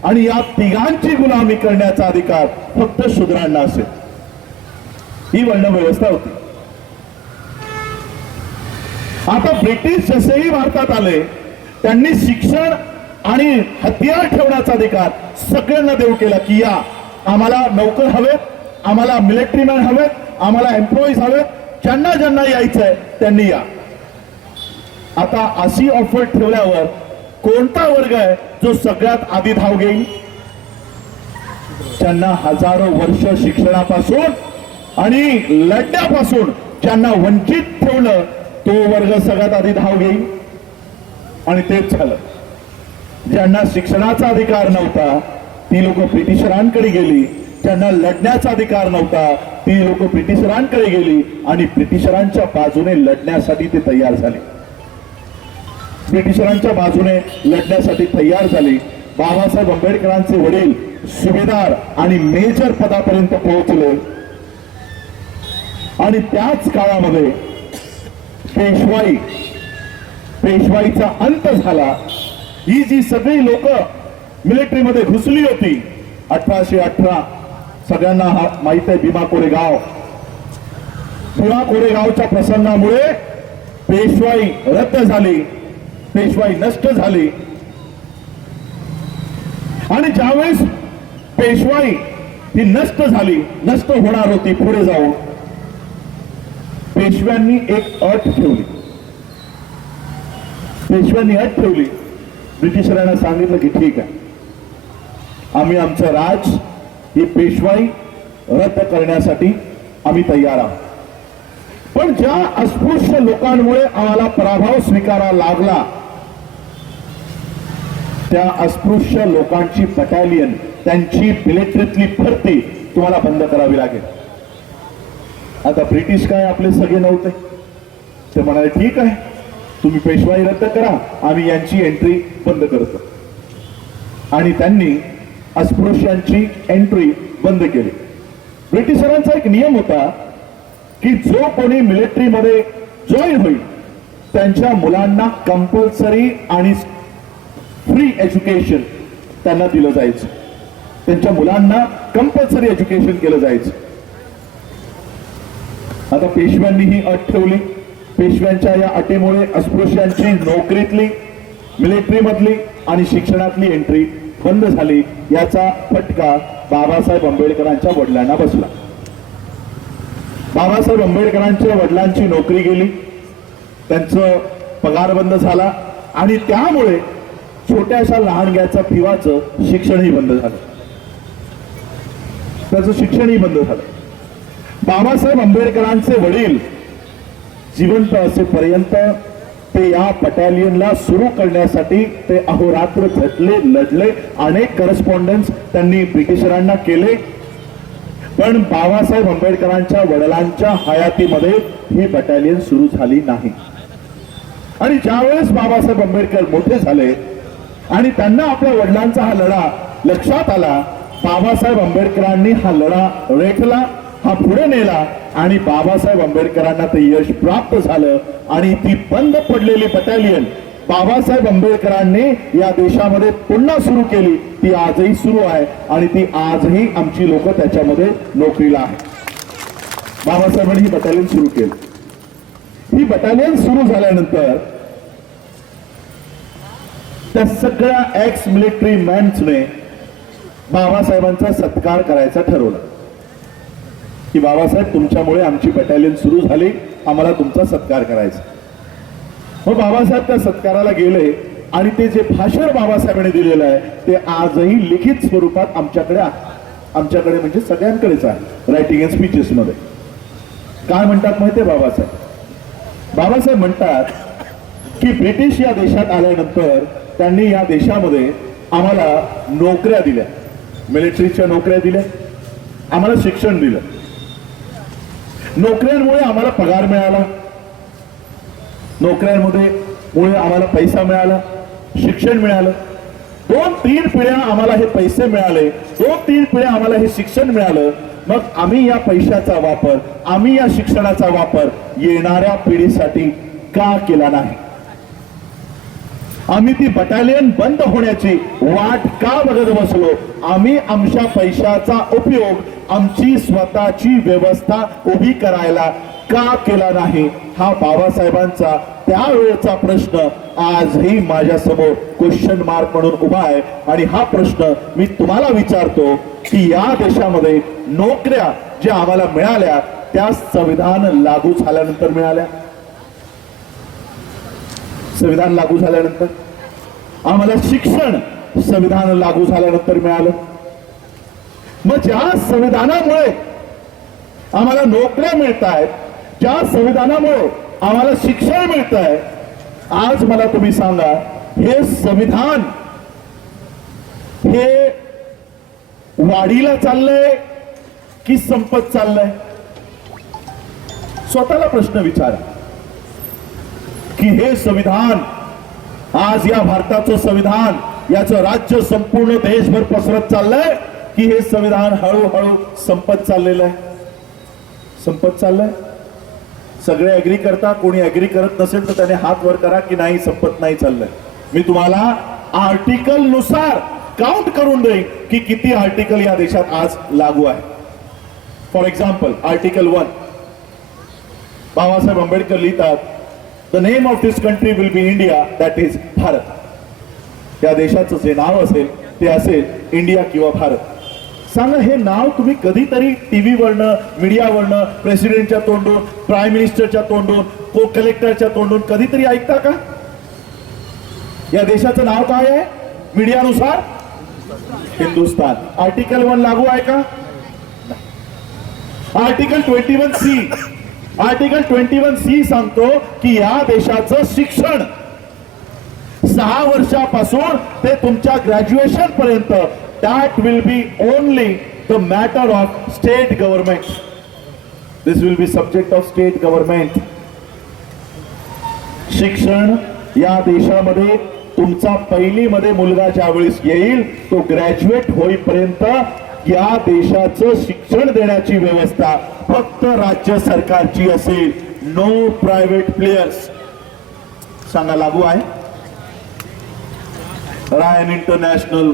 आणि या तिघांची गुलामी करण्याचा अधिकार फक्त शूद्रांना असेल. ही वर्ण व्यवस्था होती. आता ब्रिटिश जसेही भारतात आले त्यांनी शिक्षण आणि हत्यार ठेवण्याचा अधिकार सगळ्यांना देऊ केला की या आम्हाला नौकर हवेत, आम्हाला मिलिटरी मॅन हवेत, आम्हाला एम्प्लॉईज हवेत, ज्यांना ज्यांना यायचंय त्यांनी या. आता अशी ऑफर ठेवल्यावर कोणता वर्ग आहे जो सगळ्यात आधी धाव घेईल? ज्यांना हजारो वर्ष शिक्षणापासून आणि लढण्यापासून ज्यांना वंचित ठेवलं तो वर्ग सगळ्यात आधी धाव घेईल. आणि तेच झालं. ज्यांना शिक्षणाचा अधिकार नव्हता ती लोक ब्रिटिशरांकडे गेली, ज्यांना लढण्याचा अधिकार नव्हता ती लोक ब्रिटिशरांकडे गेली आणि ब्रिटिशरांच्या बाजूने लढण्यासाठी ते तयार झाले. ब्रिटिशरांच्या बाजूने लढण्यासाठी तयार झाले. बाबासाहेब आंबेडकरांचे वडील सुभेदार आणि मेजर पदापर्यंत पोहोचले आणि त्याच काळामध्ये पेशवाईचा अंत झाला. ही जी सगळी लोक मिलिटरीमध्ये घुसली होती 1818, सगळ्यांना माहित आहे भीमा कोरेगावच्या प्रसंगामुळे पेशवाई रद्द झाली, पेशवाई नष्ट झाली. आणि ज्यावेळेस पेशवाई ही नष्ट झाली, नष्ट होणार होती पुढे जाऊन, पेशव्यांनी एक अट ठेवली. ब्रिटिशरांना सांगितलं की ठीक आहे, आम्ही आमचं राज ही पेशवाई रद्द करण्यासाठी आम्ही तयार आहोत. पण ज्या अस्पृश्य लोकांमुळे आम्हाला पराभव स्वीकारावा लागला त्या अस्पृश्य लोकांची बटालियन, त्यांची मिलिटरीतली भरती तुम्हाला बंद करावी लागेल. आता ब्रिटिश काय आपले सगळे नव्हते, ते म्हणाले ठीक आहे तुम्ही पेशवाई रद्द करा, आम्ही यांची एंट्री बंद करतो. आणि त्यांनी अस्पृश्यांची एंट्री बंद केली. ब्रिटिशरांचा एक नियम होता की जो कोणी मिलिटरीमध्ये जॉईन होईल त्यांच्या मुलांना कंपल्सरी आणि फ्री एज्युकेशन त्यांना दिलं जायचं. त्यांच्या मुलांना कंपल्सरी एज्युकेशन केलं जायचं. आता पेशव्यांनी ही अट ठेवली. पेशव्यांच्या या अटीमुळे अस्पृश्यांची नोकरीतली, मिलिटरीमधली आणि शिक्षणातली एंट्री बंद झाली. याचा फटका बाबासाहेब आंबेडकरांच्या वडिलांना बसला. बाबासाहेब आंबेडकरांच्या वडिलांची नोकरी गेली, त्यांचं पगार बंद झाला आणि त्यामुळे छोट्याशा लहानग्याच्या पिवाचं शिक्षणही बंद झालं. त्याचं शिक्षणही बंद झालं. बाबासाहेब आंबेडकरांचे वडील जिवंत असेपर्यंत ते या बटालियनला सुरू करण्यासाठी ते अहोरात्र झटले, लढले. अनेक करस्पॉन्डन्स त्यांनी ब्रिटिशरांना केले. पण बाबासाहेब आंबेडकरांच्या वडिलांच्या हयातीमध्ये ही बटालियन सुरू झाली नाही. आणि ज्यावेळेस बाबासाहेब आंबेडकर मोठे झाले आणि त्यांना आपल्या वडिलांचा हा लढा लक्षात आला, बाबासाहेब आंबेडकरांनी हा लढा रेटला, हा पुढे नेला आणि बाबासाहेब आंबेडकरांना ते यश प्राप्त झालं. आणि ती बंद पडलेली बटालियन बाबासाहेब आंबेडकरांनी या देशामध्ये पुन्हा सुरू केली. ती आजही सुरू आहे आणि ती आजही आमची लोक त्याच्यामध्ये नोकरीला आहेत. बाबासाहेबांनी ही बटालियन सुरू केली. ही बटालियन सुरू झाल्यानंतर त्या सगळ्या एक्स मिलिटरी मॅन्सने बाबासाहेबांचा सत्कार करायचा ठरवलं की बाबासाहेब तुमच्यामुळे आमची बटालियन सुरू झाली, आम्हाला तुमचा सत्कार करायचा. मग बाबासाहेब त्या सत्काराला गेले आणि ते जे भाषण बाबासाहेबांनी दिलेलं आहे ते आजही लिखित स्वरूपात आमच्याकडे आहे. आमच्याकडे म्हणजे सगळ्यांकडेच आहे, रायटिंग अँड स्पीचेस मध्ये. काय म्हणतात माहितीये बाबासाहेब म्हणतात की ब्रिटिश या देशात आल्यानंतर त्यांनी या देशामध्ये आम्हाला नोकऱ्या दिल्या, मिलिटरीच्या नोकऱ्या दिल्या, आम्हाला शिक्षण दिलं. नोकऱ्यांमुळे आम्हाला पगार मिळाला, नोकऱ्यांमुळे आम्हाला पैसा मिळाला, शिक्षण मिळालं. 2-3 पिढ्या आम्हाला हे पैसे मिळाले, 2-3 पिढ्या आम्हाला हे शिक्षण मिळालं. मग आम्ही या पैशाचा वापर, आम्ही या शिक्षणाचा वापर येणाऱ्या पिढीसाठी का केला नाही? आम्ही ती बटालियन बंद होण्याची वाट का बघत बसलो? आम्ही आमच्या पैशाचा उपयोग आमची स्वतःची व्यवस्था उभी करायला का केला नाही? हा बाबासाहेबांचा त्यावेळचा प्रश्न आजही माझ्या समोर क्वेश्चन मार्क म्हणून उभा आहे. आणि हा प्रश्न मी तुम्हाला विचारतो की या देशामध्ये नोकऱ्या ज्या आम्हाला मिळाल्या त्या संविधान लागू झाल्यानंतर मिळाल्या. संविधान लागू झाल्यानंतर आम्हाला शिक्षण संविधान लागू झाल्यानंतर मिळालं. मग ज्या संविधानामुळे आम्हाला नोकऱ्या मिळत आहेत, ज्या संविधानामुळे आम्हाला शिक्षण मिळत आहे, आज मला तुम्ही सांगा हे संविधान हे वाढीला चाललंय की संपत चाललंय? स्वतःला प्रश्न विचारा की हे संविधान, आज या भारताचं संविधान, याचं राज्य संपूर्ण देशभर पसरत चाललंय की हे संविधान हळूहळू संपत चाललेलं आहे? संपत चाललंय. सगळे अग्री करता, कोणी अग्री करत नसेल तर त्याने हात वर करा की नाही संपत नाही चाललंय. मी तुम्हाला आर्टिकल नुसार काउंट करून देईन की किती आर्टिकल या देशात आज लागू आहे. For example article 1, Babasaheb Ambedkar लिहितात, the name of this country will be India, that is Bharat. या देशाचं जे नाव असेल ते असेल इंडिया किंवा भारत. सांगा हे नाव तुम्ही कधीतरी टीव्हीवरनं, मीडियावरनं, प्रेसिडेंटच्या तोंडून, प्राईम मिनिस्टरच्या तोंडून, को कलेक्टरच्या तोंडून कधीतरी ऐकता का? या देशाचं नाव काय आहे मीडियानुसार? हिंदुस्तान. आर्टिकल 1 लागू आहे का? आर्टिकल 21C, आर्टिकल 21C सांगतो की या देशाचं शिक्षण 6 वर्षापासून ते तुमच्या ग्रॅज्युएशन पर्यंत that will be only the matter of state government. This will be subject of state government. शिक्षण या देशामध्ये तुमचा पहिलीमध्ये मुलगा ज्यावेळेस येईल तो ग्रॅज्युएट होईपर्यंत या देशाचं शिक्षण देण्याची व्यवस्था फक्त राज्य सरकारची असेल. No private players. सांगा लागू आहे? Ryan International,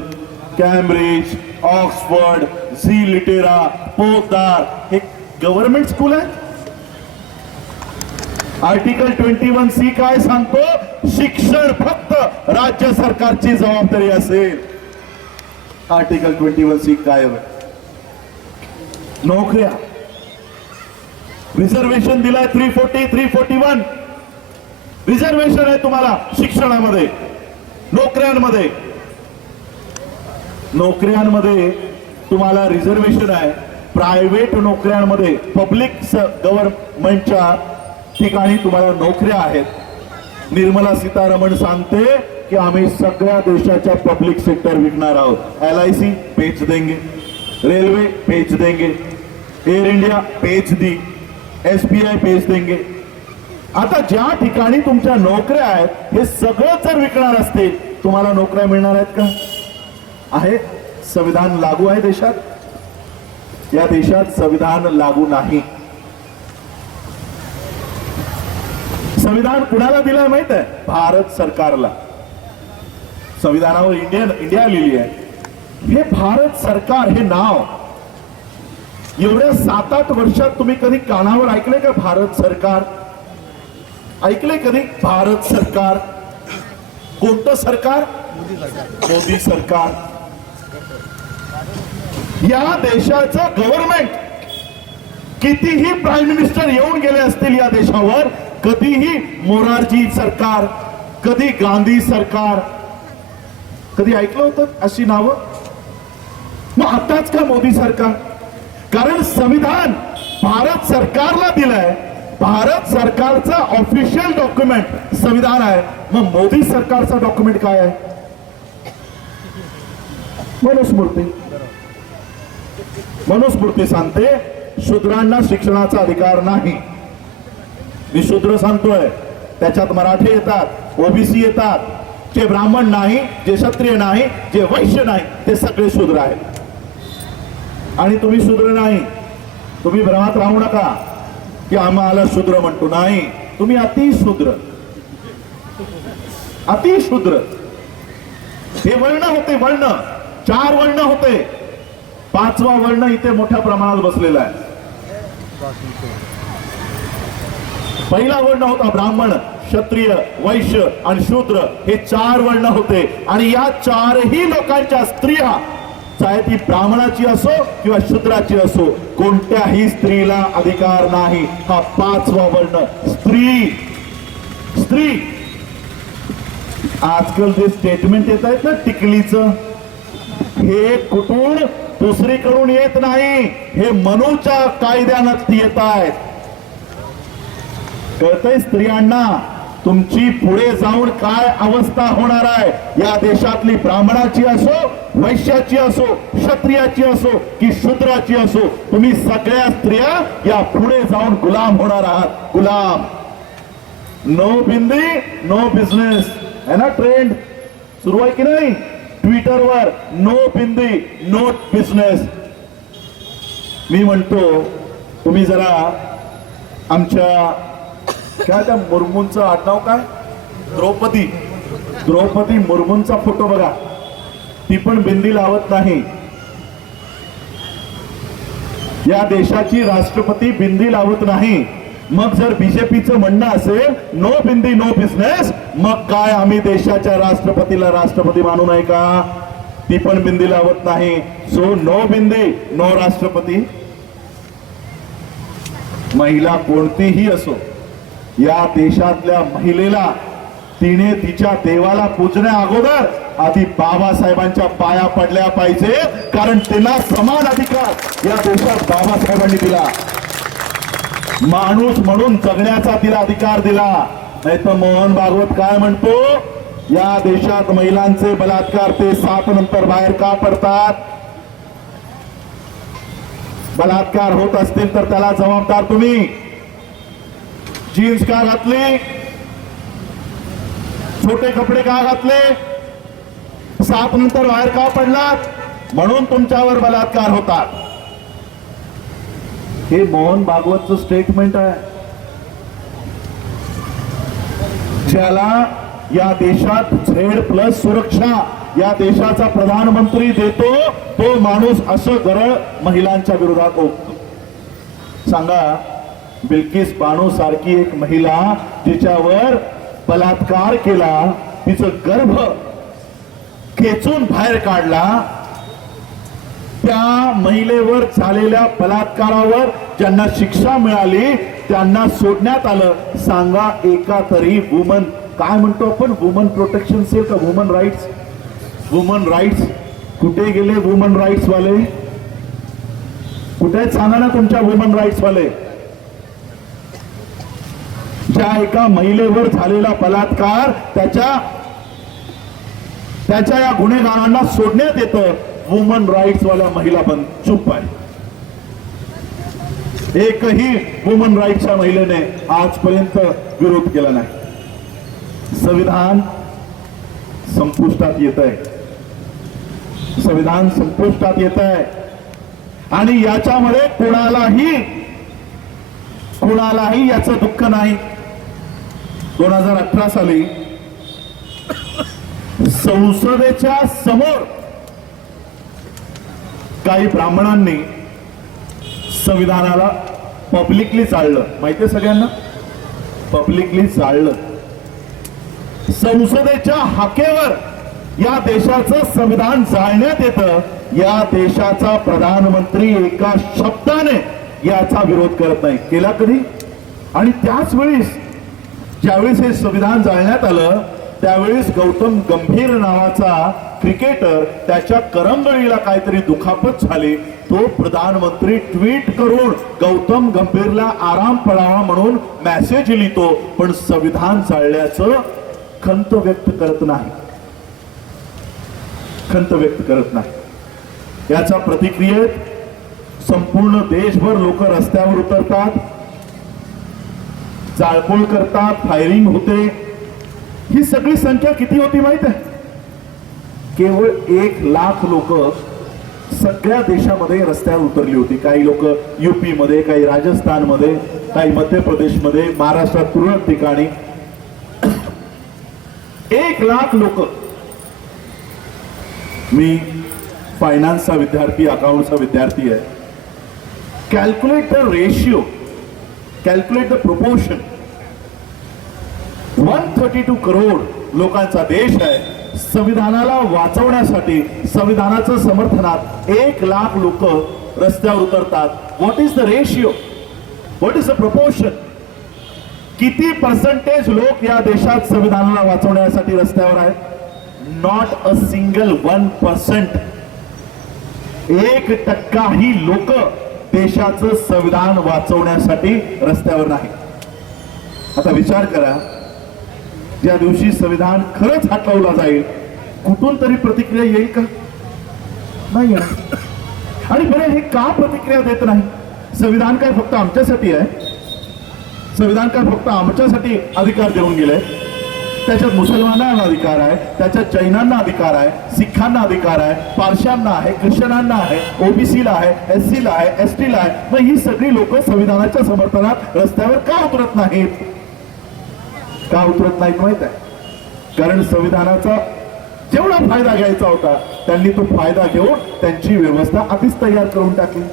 Cambridge, Oxford, Zee Litera, Podar हे गव्हर्नमेंट स्कूल आहे. आर्टिकल 21C काय सांगतो? शिक्षण फक्त राज्य सरकारची जबाबदारी असेल. आर्टिकल 21C काय? नोकऱ्या, रिझर्वेशन दिलाय 340, 341 रिझर्वेशन आहे तुम्हाला शिक्षणामध्ये. नोकऱ्यांमध्ये तुम्हाला रिझर्वेशन आहे. प्रायव्हेट नोकऱ्यांमध्ये, पब्लिक गव्हर्नमेंटच्या ठिकाणी तुम्हाला नोकऱ्या आहेत. निर्मला सीतारमण सांगते की आम्ही सगळ्या देशाच्या पब्लिक सेक्टर विकणार आहोत. LIC बेच देंगे, रेल्वे बेच देंगे, एअर इंडिया बेच दी, SBI बेच देंगे. आता ज्या ठिकाणी तुमच्या नोकऱ्या आहेत हे सगळं जर विकणार असतील तुम्हाला नोकऱ्या मिळणार आहेत का? आहे? संविधान लागू आहे देशात? या देशात संविधान लागू नाही. संविधान कुणाला दिलंय माहित आहे? भारत सरकारला. संविधानावर इंडिया लिहिली आहे. हे भारत सरकार हे नाव एवढ्या 7-8 वर्षात तुम्ही कधी कानावर ऐकले का? भारत सरकार ऐकले कधी? भारत सरकार. कोणतं सरकार? मोदी सरकार. या देशाचं गव्हर्नमेंट, कितीही प्राईम मिनिस्टर येऊन गेले असतील या देशावर, कधीही मोरारजी सरकार, कधी गांधी सरकार, कधी ऐकलं होतं अशी नावं? मग आताच का मोदी सरकार? कारण संविधान भारत सरकारला दिलंय, भारत सरकारचा ऑफिशियल डॉक्युमेंट संविधान आहे. मग मोदी सरकारचा डॉक्युमेंट काय आहे? मनुस्मृती. मनुस्मृती सांगते शूद्रांना शिक्षणाचा अधिकार नाही. मी शूद्र सांगतोय, त्याच्यात मराठी येतात, ओबीसी येतात, जे ब्राह्मण नाही, जे क्षत्रिय नाही, जे वैश्य नाही, ते सगळे शूद्र आहेत. आणि तुम्ही शूद्र नाही, तुम्ही भ्रमात राहू नका की आम्हाला शूद्र म्हणतो. नाही, तुम्ही अतिशूद्र. अतिशूद्र हे वर्ण होते, वर्ण 4 वर्ण होते, 5वा वर्ण इथे मोठ्या प्रमाणात बसलेला आहे. पहिला वर्ण होता ब्राह्मण, क्षत्रिय, वैश्य आणि शूद्र, हे 4 वर्ण होते. आणि या 4ही लोकांच्या स्त्रिया, चाहे ती ब्राह्मणाची असो किंवा शूद्राची असो, कोणत्याही स्त्रीला अधिकार नाही. हा 5वा वर्ण स्त्री. स्त्री आजकाल जे स्टेटमेंट येत आहेत ना टिकलीचं, हे कुठून दुसरीकडून येत नाही, हे मनूच्या कायद्यानं येत आहेत. कळतंय स्त्रियांना तुमची पुढे जाऊन काय अवस्था होणार आहे? या देशातली ब्राह्मणाची असो, वैश्याची असो, क्षत्रियाची असो की शूद्राची असो, तुम्ही सगळ्या स्त्रिया या पुढे जाऊन गुलाम होणार आहात. गुलाम. नो बिंदी नो बिझनेस है ना, ट्रेंड सुरू आहे की नाही ट्विटरवर? नो बिंदी नो बिझनेस. मी म्हणतो तुम्ही जरा आमच्या काय त्या मुर्मूंचं आडनाव काय, द्रौपदी मुर्मूंचा फोटो बघा. ती पण बिंदी लावत नाही. या देशाची राष्ट्रपती बिंदी लावत नाही. मग जर बीजेपीचं म्हणणं असेल नो बिंदी नो बिझनेस, मग काय आम्ही देशाच्या राष्ट्रपतीला राष्ट्रपती मानू नये का? ती पण बिंदी लावत नाही. सो नो बिंदी नो राष्ट्रपती. महिला कोणतीही असो, या देशातल्या महिलेला तिने तिच्या देवाला पूजण्या अगोदर आधी बाबासाहेबांच्या पाया पडल्या पाहिजे, कारण तिला समान अधिकार या देशात बाबासाहेबांनी दिला. माणूस म्हणून जगण्याचा तिला अधिकार दिला. नाही तर मोहन भागवत काय म्हणतो, या देशात महिलांचे बलात्कार ते 7 नंतर बाहेर का पडतात? बलात्कार होत असतील तर त्याला जबाबदार तुम्ही. जीन्स का घातली, छोटे कपडे का घातले, 7 नंतर बाहेर का पडलात, म्हणून तुमच्यावर बलात्कार होतात. हे मोहन भागवतचं स्टेटमेंट आहे. ज्याला या देशात Z+ सुरक्षा या देशाचा प्रधानमंत्री देतो, तो माणूस असं गरळ महिलांच्या विरोधात ओकतो. सांगा, बिल्किस बानो सारखी एक महिला जिच्यावर बलात्कार केला, तिचं गर्भ खेचून बाहेर काढला, त्या महिलेवर झालेल्या बलात्कारावर ज्यांना शिक्षा मिळाली त्यांना सोडण्यात आलं. सांगा, एका तरी वुमन, काय म्हणतो आपण, वुमन प्रोटेक्शन सेल का वुमन राईट्स? वुमन राईट्स कुठे गेले? वुमन राईट्स वाले कुठे आहेत? सांगा ना तुमच्या वुमन राईट्स वाले. ज्या एका महिलेवर झालेला बलात्कार, त्याच्या या गुन्हेगारांना सोडण्यात येतं, वुमन राईट्स वाल्या महिला पण चुप आहे. एकही वुमन राईट्सच्या महिलेने आजपर्यंत विरोध केला नाही. संविधान संपुष्टात येत आहे. संविधान संपुष्टात येत आहे आणि याच्यामध्ये कुणालाही याचं दुःख नाही. 2018 साली संसदेच्या समोर काही ब्राह्मणांनी संविधानाला पब्लिकली जाळलं. माहितीये सगळ्यांना? पब्लिकली जाळलं. संसदेच्या हाकेवर या देशाचं संविधान जाळण्यात येतं, या देशाचा प्रधानमंत्री एका शब्दाने याचा विरोध करत नाही. केला कधी? आणि त्याच वेळेस ज्यावेळेस हे संविधान जाळण्यात आलं त्यावेळेस गौतम गंभीर नावाचा क्रिकेटर त्याच्या करंगळीला काहीतरी दुखापत झाली. तो प्रधानमंत्री ट्विट करून गौतम गंभीरला आराम पडावा म्हणून मेसेज लिहितो, पण संविधान जाळल्याचं खंत व्यक्त करत नाही, खंत व्यक्त करत नाही. याचा प्रतिक्रियेत संपूर्ण देशभर लोक रस्त्यावर उतरतात, जाळपोळ करतात, फायरिंग होते. ही सगळी संख्या किती होती माहित आहे? केवळ 1,00,000 लोक सगळ्या देशामध्ये रस्त्यावर उतरली होती. काही लोक युपी मध्ये, काही राजस्थान मध्ये, काही मध्य प्रदेशमध्ये, महाराष्ट्रात तुरळक ठिकाणी 1,00,000 लोक. मी फायनान्सचा विद्यार्थी, अकाउंटचा विद्यार्थी आहे. Calculate the ratio, calculate the proportion. 132 crore लोकांचा देश आहे. संविधानाला वाचवण्यासाठी, संविधानाचं समर्थनात 1,00,000 लोक रस्त्यावर उतरतात. What is the ratio? What is the proportion? किती पर्सेंटेज लोक या देशात संविधानाला वाचवण्यासाठी रस्त्यावर आहेत? Not a single 1%. 1% ही लोक देशाचं संविधान वाचवण्यासाठी रस्त्यावर नाही. आता विचार करा, ज्या दिवशी संविधान खरंच हटवला जाईल कुठून तरी प्रतिक्रिया येईल का? नाही येणार. आणि बरं, हे का प्रतिक्रिया देत नाही? संविधान काय फक्त आमच्यासाठी आहे? संविधान काय फक्त आमच्यासाठी अधिकार देऊन गेले? त्याच्यात मुसलमानांना अधिकार आहे, त्याच्यात जैनांना अधिकार आहे, सिखांना अधिकार आहे, पारशांना आहे, ख्रिश्चनांना आहे, ओबीसीला आहे, एससीला आहे, एसटीला आहे. मग ही सगळी लोक संविधानाच्या समर्थनात रस्त्यावर का उतरत नाहीत? का उतरत नाहीत माहित आहे? कारण संविधानाचा जेवढा फायदा घ्यायचा होता त्यांनी तो फायदा घेऊन त्यांची व्यवस्था आधीच तयार करून टाकली.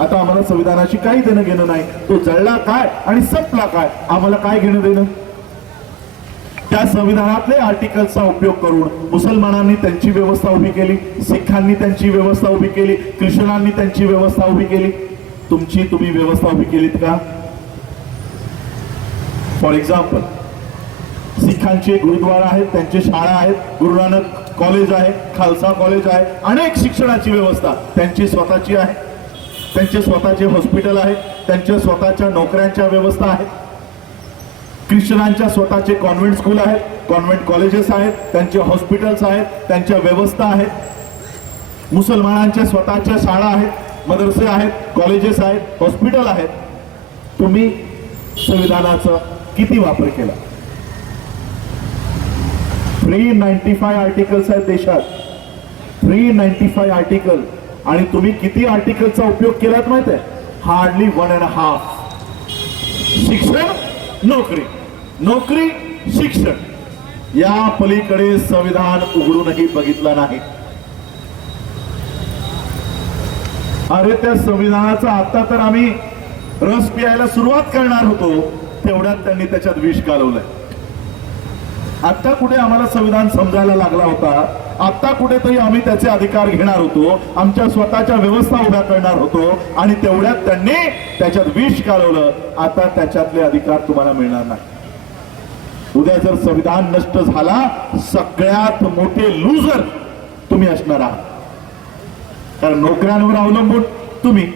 आता आम्हाला संविधानाशी काही देणं घेणं नाही. तो जळला काय आणि संपला काय, आम्हाला काय घेणं देणं? त्या संविधानातले आर्टिकलचा उपयोग करून मुसलमानांनी त्यांची व्यवस्था उभी केली, सिखांनी त्यांची व्यवस्था उभी केली, ख्रिश्चनांनी त्यांची व्यवस्था उभी केली. तुम्ही व्यवस्था उभी केलीत का? फॉर एक्झाम्पल, सिखांचे गुरुद्वारा आहेत, त्यांची शाळा आहेत, गुरु नानक कॉलेज आहे, खालसा कॉलेज आहे, अनेक शिक्षणाची व्यवस्था त्यांची स्वतःची आहे. त्यांचे स्वतःचे हॉस्पिटल आहेत, त्यांच्या स्वतःच्या नोकऱ्यांच्या व्यवस्था आहेत. ख्रिश्चनांच्या स्वतःचे कॉन्व्हेंट स्कूल आहेत, कॉन्व्हेंट कॉलेजेस आहेत, त्यांचे हॉस्पिटल्स आहेत, त्यांच्या व्यवस्था आहेत. मुसलमानांच्या स्वतःच्या शाळा आहेत, मदरसे आहेत, कॉलेजेस आहेत, हॉस्पिटल आहेत. तुम्ही संविधानाचा किती वापर केला? 395 आर्टिकल्स आहेत देशात, 395 आर्टिकल. आणि तुम्ही किती आर्टिकलचा उपयोग केलात माहित आहे? हार्डली 1.5. शिक्षण, नोकरी, नोकरी, शिक्षण, या पलीकडे संविधान उघडूनही बघितलं नाही. अरे त्या संविधानाचा आता तर आम्ही रस प्यायला सुरुवात करणार होतो, तेवढ्यात त्यांनी त्याच्यात विष घालवलंय. आता कुठे आम्हाला संविधान समजायला लागला होता, आता कुठेतरी आम्ही त्याचे अधिकार घेणार होतो, आमच्या स्वतःच्या व्यवस्था उभ्या करणार होतो, आणि तेवढ्यात त्यांनी त्याच्यात विष घालवलं. आता त्याच्यातले अधिकार तुम्हाला मिळणार नाही. उद्या जर संविधान नष्ट झाला, सगळ्यात मोठे लूजर तुम्ही असणार आहात. कारण नोकऱ्यांवर अवलंबून तुम्ही,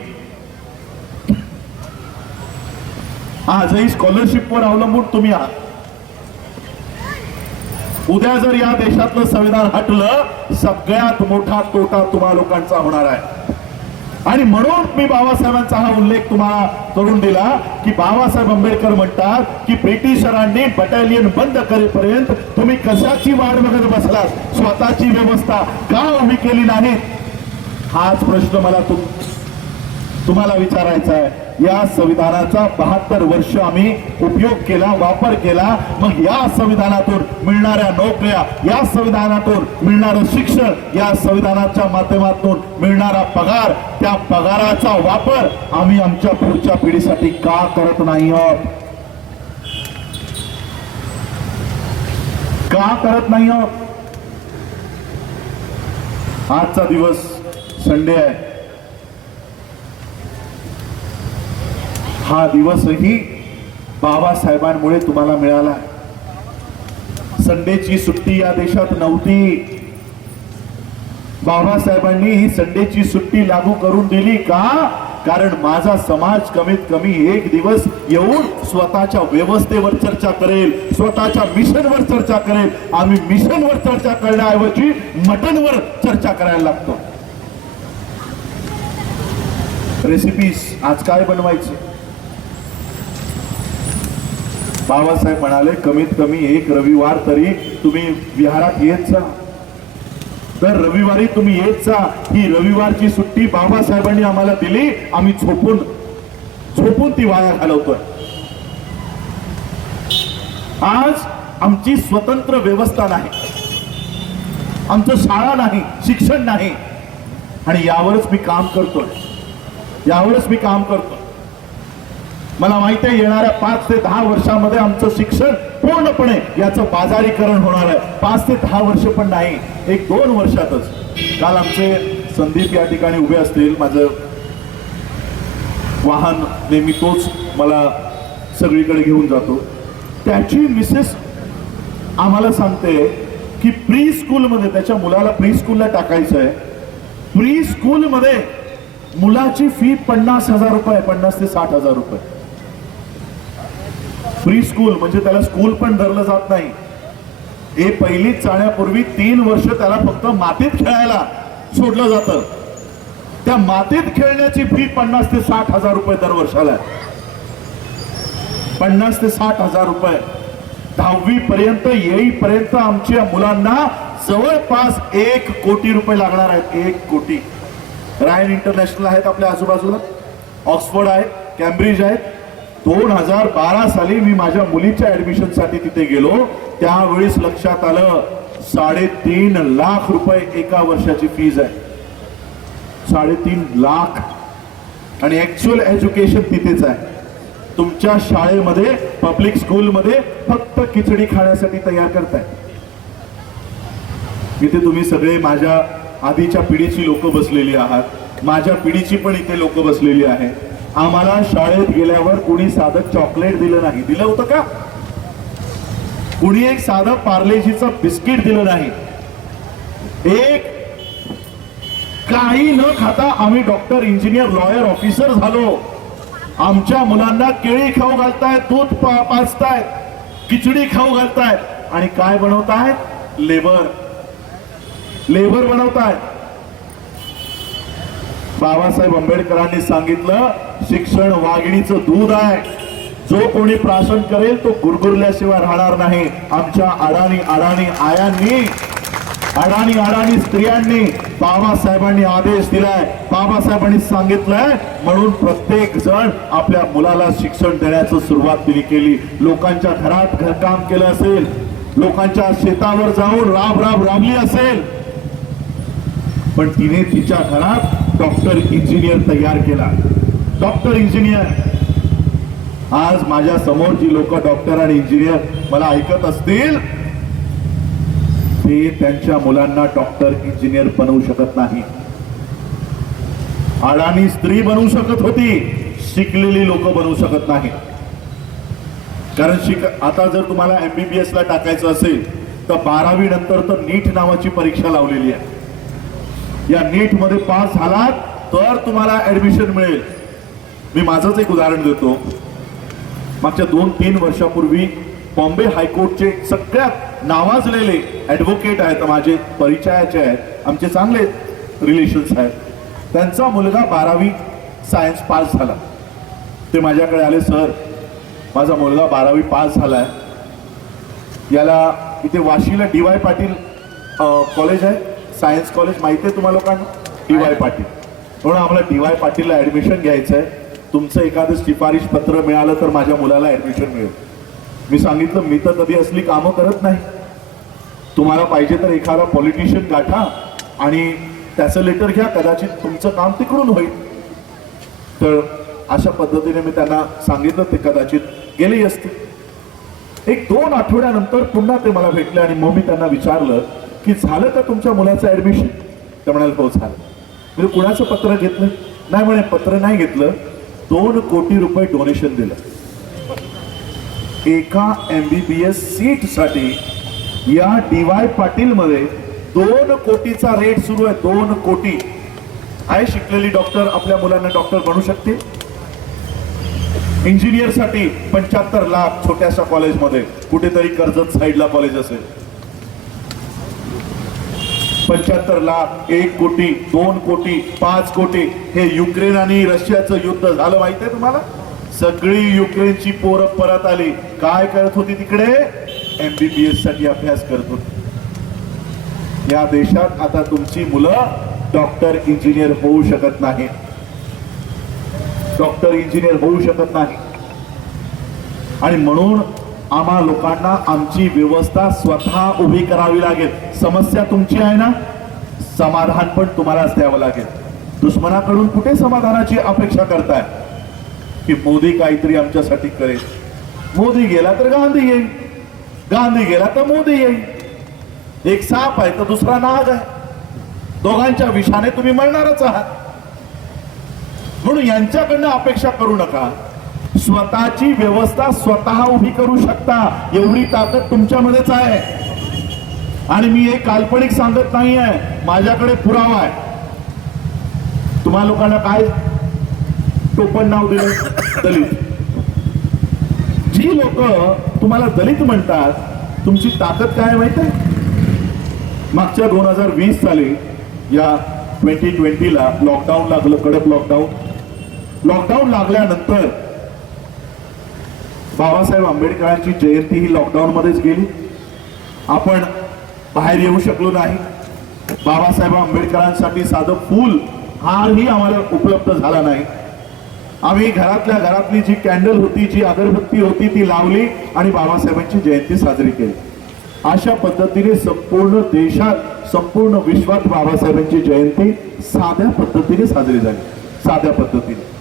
आजही स्कॉलरशिपवर अवलंबून तुम्ही आहात. उद्या जर या देशातलं संविधान हटलं, सगळ्यात मोठा तोटा तुम्हा लोकांचा होणार आहे. आणि म्हणून मी बाबासाहेबांचा हा उल्लेख तुम्हाला करून दिला की बाबासाहेब आंबेडकर म्हणतात की ब्रिटिशरांनी बटालियन बंद करेपर्यंत तुम्ही कशाची वाट बघत बसलात? स्वतःची व्यवस्था का उभी केली नाही? हाच प्रश्न मला तुम्हाला विचारायचा आहे. या संविधानाचा 72 वर्ष आम्ही उपयोग केला, वापर केला. मग या संविधानातून मिळणाऱ्या नोकऱ्या, या संविधानातून मिळणारं शिक्षण, या संविधानाच्या माध्यमातून मिळणारा पगार, त्या पगाराचा वापर आम्ही आमच्या पुढच्या पिढीसाठी का करत नाही आहोत? का करत नाही आहोत? आजचा दिवस संडे आहे. हा दिवसही बाबासाहेबांमुळे तुम्हाला मिळाला. संडेची सुट्टी या देशात नव्हती. बाबासाहेबांनी ही संडेची सुट्टी लागू करून दिली का? कारण माझा समाज कमीत कमी एक दिवस येऊन स्वतःच्या व्यवस्थेवर चर्चा करेल, स्वतःच्या मिशनवर चर्चा करेल. आम्ही मिशनवर चर्चा करण्याऐवजी मटनवर चर्चा करायला लागतो. रेसिपीज आज काय बनवायचं? बाबासाहेब म्हणाले कमीत कमी एक रविवार तरी तुम्ही विहारात येत जा. तर रविवारी तुम्ही येत जा. ही रविवारची सुट्टी बाबासाहेबांनी आम्हाला दिली. आम्ही झोपून ती वाया घालवतोय. आज आमची स्वतंत्र व्यवस्था नाही, आमचं शाळा नाही, शिक्षण नाही. आणि यावरच मी काम करतोय. मला माहिती आहे येणाऱ्या 5 ते 10 वर्षामध्ये आमचं शिक्षण पूर्णपणे याचं बाजारीकरण होणार आहे. 5 ते 10 वर्ष पण नाही, 1-2 वर्षातच. काल आमचे संदीप या ठिकाणी उभे असतील. माझं वाहन नेहमी तोच मला सगळीकडे घेऊन जातो. त्याची मिसेस आम्हाला सांगते की प्री स्कूलमध्ये त्याच्या मुलाला प्री स्कूलला टाकायचं आहे. प्री स्कूलमध्ये मुलाची फी 50,000 रुपये, 50 ते 60,000 रुपये. प्री स्कूल म्हणजे त्याला स्कूल पण धरलं जात नाही. हे पहिलीत जाण्यापूर्वी 3 वर्ष त्याला फक्त मातीत खेळायला सोडलं जातं. त्या मातीत खेळण्याची फी 50 ते 60,000 रुपये दर वर्षाला आहे. 50 ते 60,000 रुपये. 10वी पर्यंत येईपर्यंत आमच्या मुलांना जवळपास 1 कोटी रुपये लागणार आहेत. 1 कोटी. रायन इंटरनॅशनल आहेत आपल्या आजूबाजूला, ऑक्सफोर्ड आहे, कॅम्ब्रिज आहेत. 2012 साली मी माझ्या मुलीच्या ऍडमिशन साठी तिथे गेलो. त्यावेळेस लक्षात आलं 3.5 लाख रुपये एका वर्षाची फीज आहे. 3.5 लाख. आणि ऍक्च्युअल एज्युकेशन तिथेच आहे. तुमच्या शाळेमध्ये, पब्लिक स्कूलमध्ये फक्त खिचडी खाण्यासाठी तयार करताय. इथे तुम्ही सगळे माझ्या आधीच्या पिढीची लोक बसलेली आहात. माझ्या पिढीची पण इथे लोक बसलेली आहे. आम्हाला शाळेत गेल्यावर कुणी साधं चॉकलेट दिलं नाही. दिलं होतं का? कुणी एक साधं पार्लेजीचं बिस्किट दिलं नाही. एक काही न खाता आम्ही डॉक्टर, इंजिनियर, लॉयर, ऑफिसर झालो. आमच्या मुलांना केळी खाऊ घालतायत, दूध पाजतायत, खिचडी खाऊ घालतायत. आणि काय बनवतायत? लेबर बनवतायत. बाबासाहेब आंबेडकरांनी सांगितलं शिक्षण वाघिणीचं दूध आहे. जो कोणी प्राशन करेल तो गुरगुरल्याशिवाय राहणार नाही. आमच्या अडाणी आयांनी, अडाणी स्त्रियांनी बाबासाहेबांनी आदेश दिलाय, बाबासाहेबांनी सांगितलंय. म्हणून प्रत्येक जण आपल्या मुलाला शिक्षण देण्याचं सुरुवात केली. लोकांच्या घरात घरकाम केलं असेल, लोकांच्या शेतावर जाऊन राबली असेल, पण तिने तिच्या घरात डॉक्टर, इंजिनियर तयार केला. Doctor, engineer. आज माझ्या समोर जी लोक डॉक्टर आणि इंजिनियर मला ऐकत असतील, ते त्यांच्या मुलांना डॉक्टर, इंजिनियर बनवू शकत नाही. अडाणी स्त्री बनवू शकत होती, शिकलेली लोक बनवू शकत नाही. कारण आता जर तुम्हाला MBBS ला टाकायचं असेल तर 12वी नंतर तर नीट नावाची परीक्षा लावलेली आहे. या नीट मध्ये पास झालात तर तुम्हाला ऍडमिशन मिळेल. मी माझंच एक उदाहरण देतो. मागच्या 2-3 वर्षापूर्वी बॉम्बे हायकोर्टचे सगळ्यात नावाजलेले ऍडव्होकेट आहेत, माझे परिचयाचे आहेत, आमचे चांगले रिलेशन्स आहेत. त्यांचा मुलगा 12वी सायन्स पास झाला. ते माझ्याकडे आले, सर माझा मुलगा 12वी पास झालाय. याला इथे वाशीला DY पाटील कॉलेज आहे, सायन्स कॉलेज माहिती आहे तुम्हाला लोकांना, DY पाटील. म्हणून आम्हाला DY पाटीलला ऍडमिशन घ्यायचं आहे. तुमचं एखादं शिफारिश पत्र मिळालं तर माझ्या मुलाला ऍडमिशन मिळेल. मी सांगितलं मी तर कधी असली कामं करत नाही. तुम्हाला पाहिजे तर एखादा पॉलिटिशियन गाठा आणि त्याचं लेटर घ्या, कदाचित तुमचं काम तिकडून होईल. तर अशा पद्धतीने मी त्यांना सांगितलं. ते कदाचित गेलेही असते. 1-2 आठवड्यानंतर पुन्हा ते मला भेटले आणि मग मी त्यांना विचारलं की झालं का तुमच्या मुलाचं ऍडमिशन. ते म्हणाले हो झालं. म्हणजे कुणाचं पत्र घेतलं नाही म्हणे, पत्र नाही घेतलं, 2 कोटी रुपये डोनेशन दिलं एका MBBS सीटसाठी. या DY पाटील मध्ये 2 कोटीचा रेट सुरू आहे. 2 कोटी. आहे शिकलेली डॉक्टर आपल्या मुलांना डॉक्टर बनू शकते. इंजिनियर साठी 75 लाख छोट्याशा कॉलेजमध्ये, कुठेतरी कर्जत साईडला कॉलेज असेल. 75 लाख, 1 कोटी, 2 कोटी, 5 कोटी. हे युक्रेन आणि रशियाचं युद्ध झालं माहित आहे तुम्हाला. सगळी युक्रेनची पोरं परत आली. काय करत होती तिकडे? MBBS साठी अभ्यास करत होती. या देशात आता तुमची मुलं डॉक्टर इंजिनियर होऊ शकत नाही. डॉक्टर इंजिनियर होऊ शकत नाही. आणि म्हणून आम्हा लोकांना आमची व्यवस्था स्वतः उभी करावी लागेल. समस्या तुमची आहे ना, समाधान पण तुम्हालाच द्यावं लागेल. दुश्मनाकडून कुठे समाधानाची अपेक्षा करताय की मोदी काहीतरी आमच्यासाठी करेल. मोदी गेला तर गांधी येईल, गांधी गेला तर मोदी येईल. एक साप आहे तर दुसरा नाग आहे. दोघांच्या विषाने तुम्ही मरणारच आहात. म्हणून यांच्याकडनं अपेक्षा करू नका. स्वतःची व्यवस्था स्वतः उभी करू शकता, एवढी ताकद तुमच्यामध्येच आहे. आणि मी एक काल्पनिक सांगत नाही आहे, माझ्याकडे पुरावा आहे. तुम्हा लोकांना काय टोपण नाव दिलं? दलित. जी लोक तुम्हाला दलित म्हणतात, तुमची ताकद काय माहित आहे? मागच्या 2020 साली या 2020ला लॉकडाऊन लागलं, कडक लॉकडाऊन. लॉकडाऊन लागल्यानंतर बाबासाहेब आंबेडकरांची जयंती ही लॉकडाऊन मध्येच गेली. आपण बाहेर येऊ शकलो नाही. बाबासाहेब आंबेडकरांसाठी साधं फूल हारही आम्हाला उपलब्ध झाला नाही. आम्ही घरातल्या घरातली जी कॅन्डल होती, जी अगरबत्ती होती ती लावली आणि बाबासाहेबांची जयंती साजरी केली. अशा पद्धतीने संपूर्ण देशात, संपूर्ण विश्वात बाबासाहेबांची जयंती साध्या पद्धतीने साजरी झाली. साध्या पद्धतीने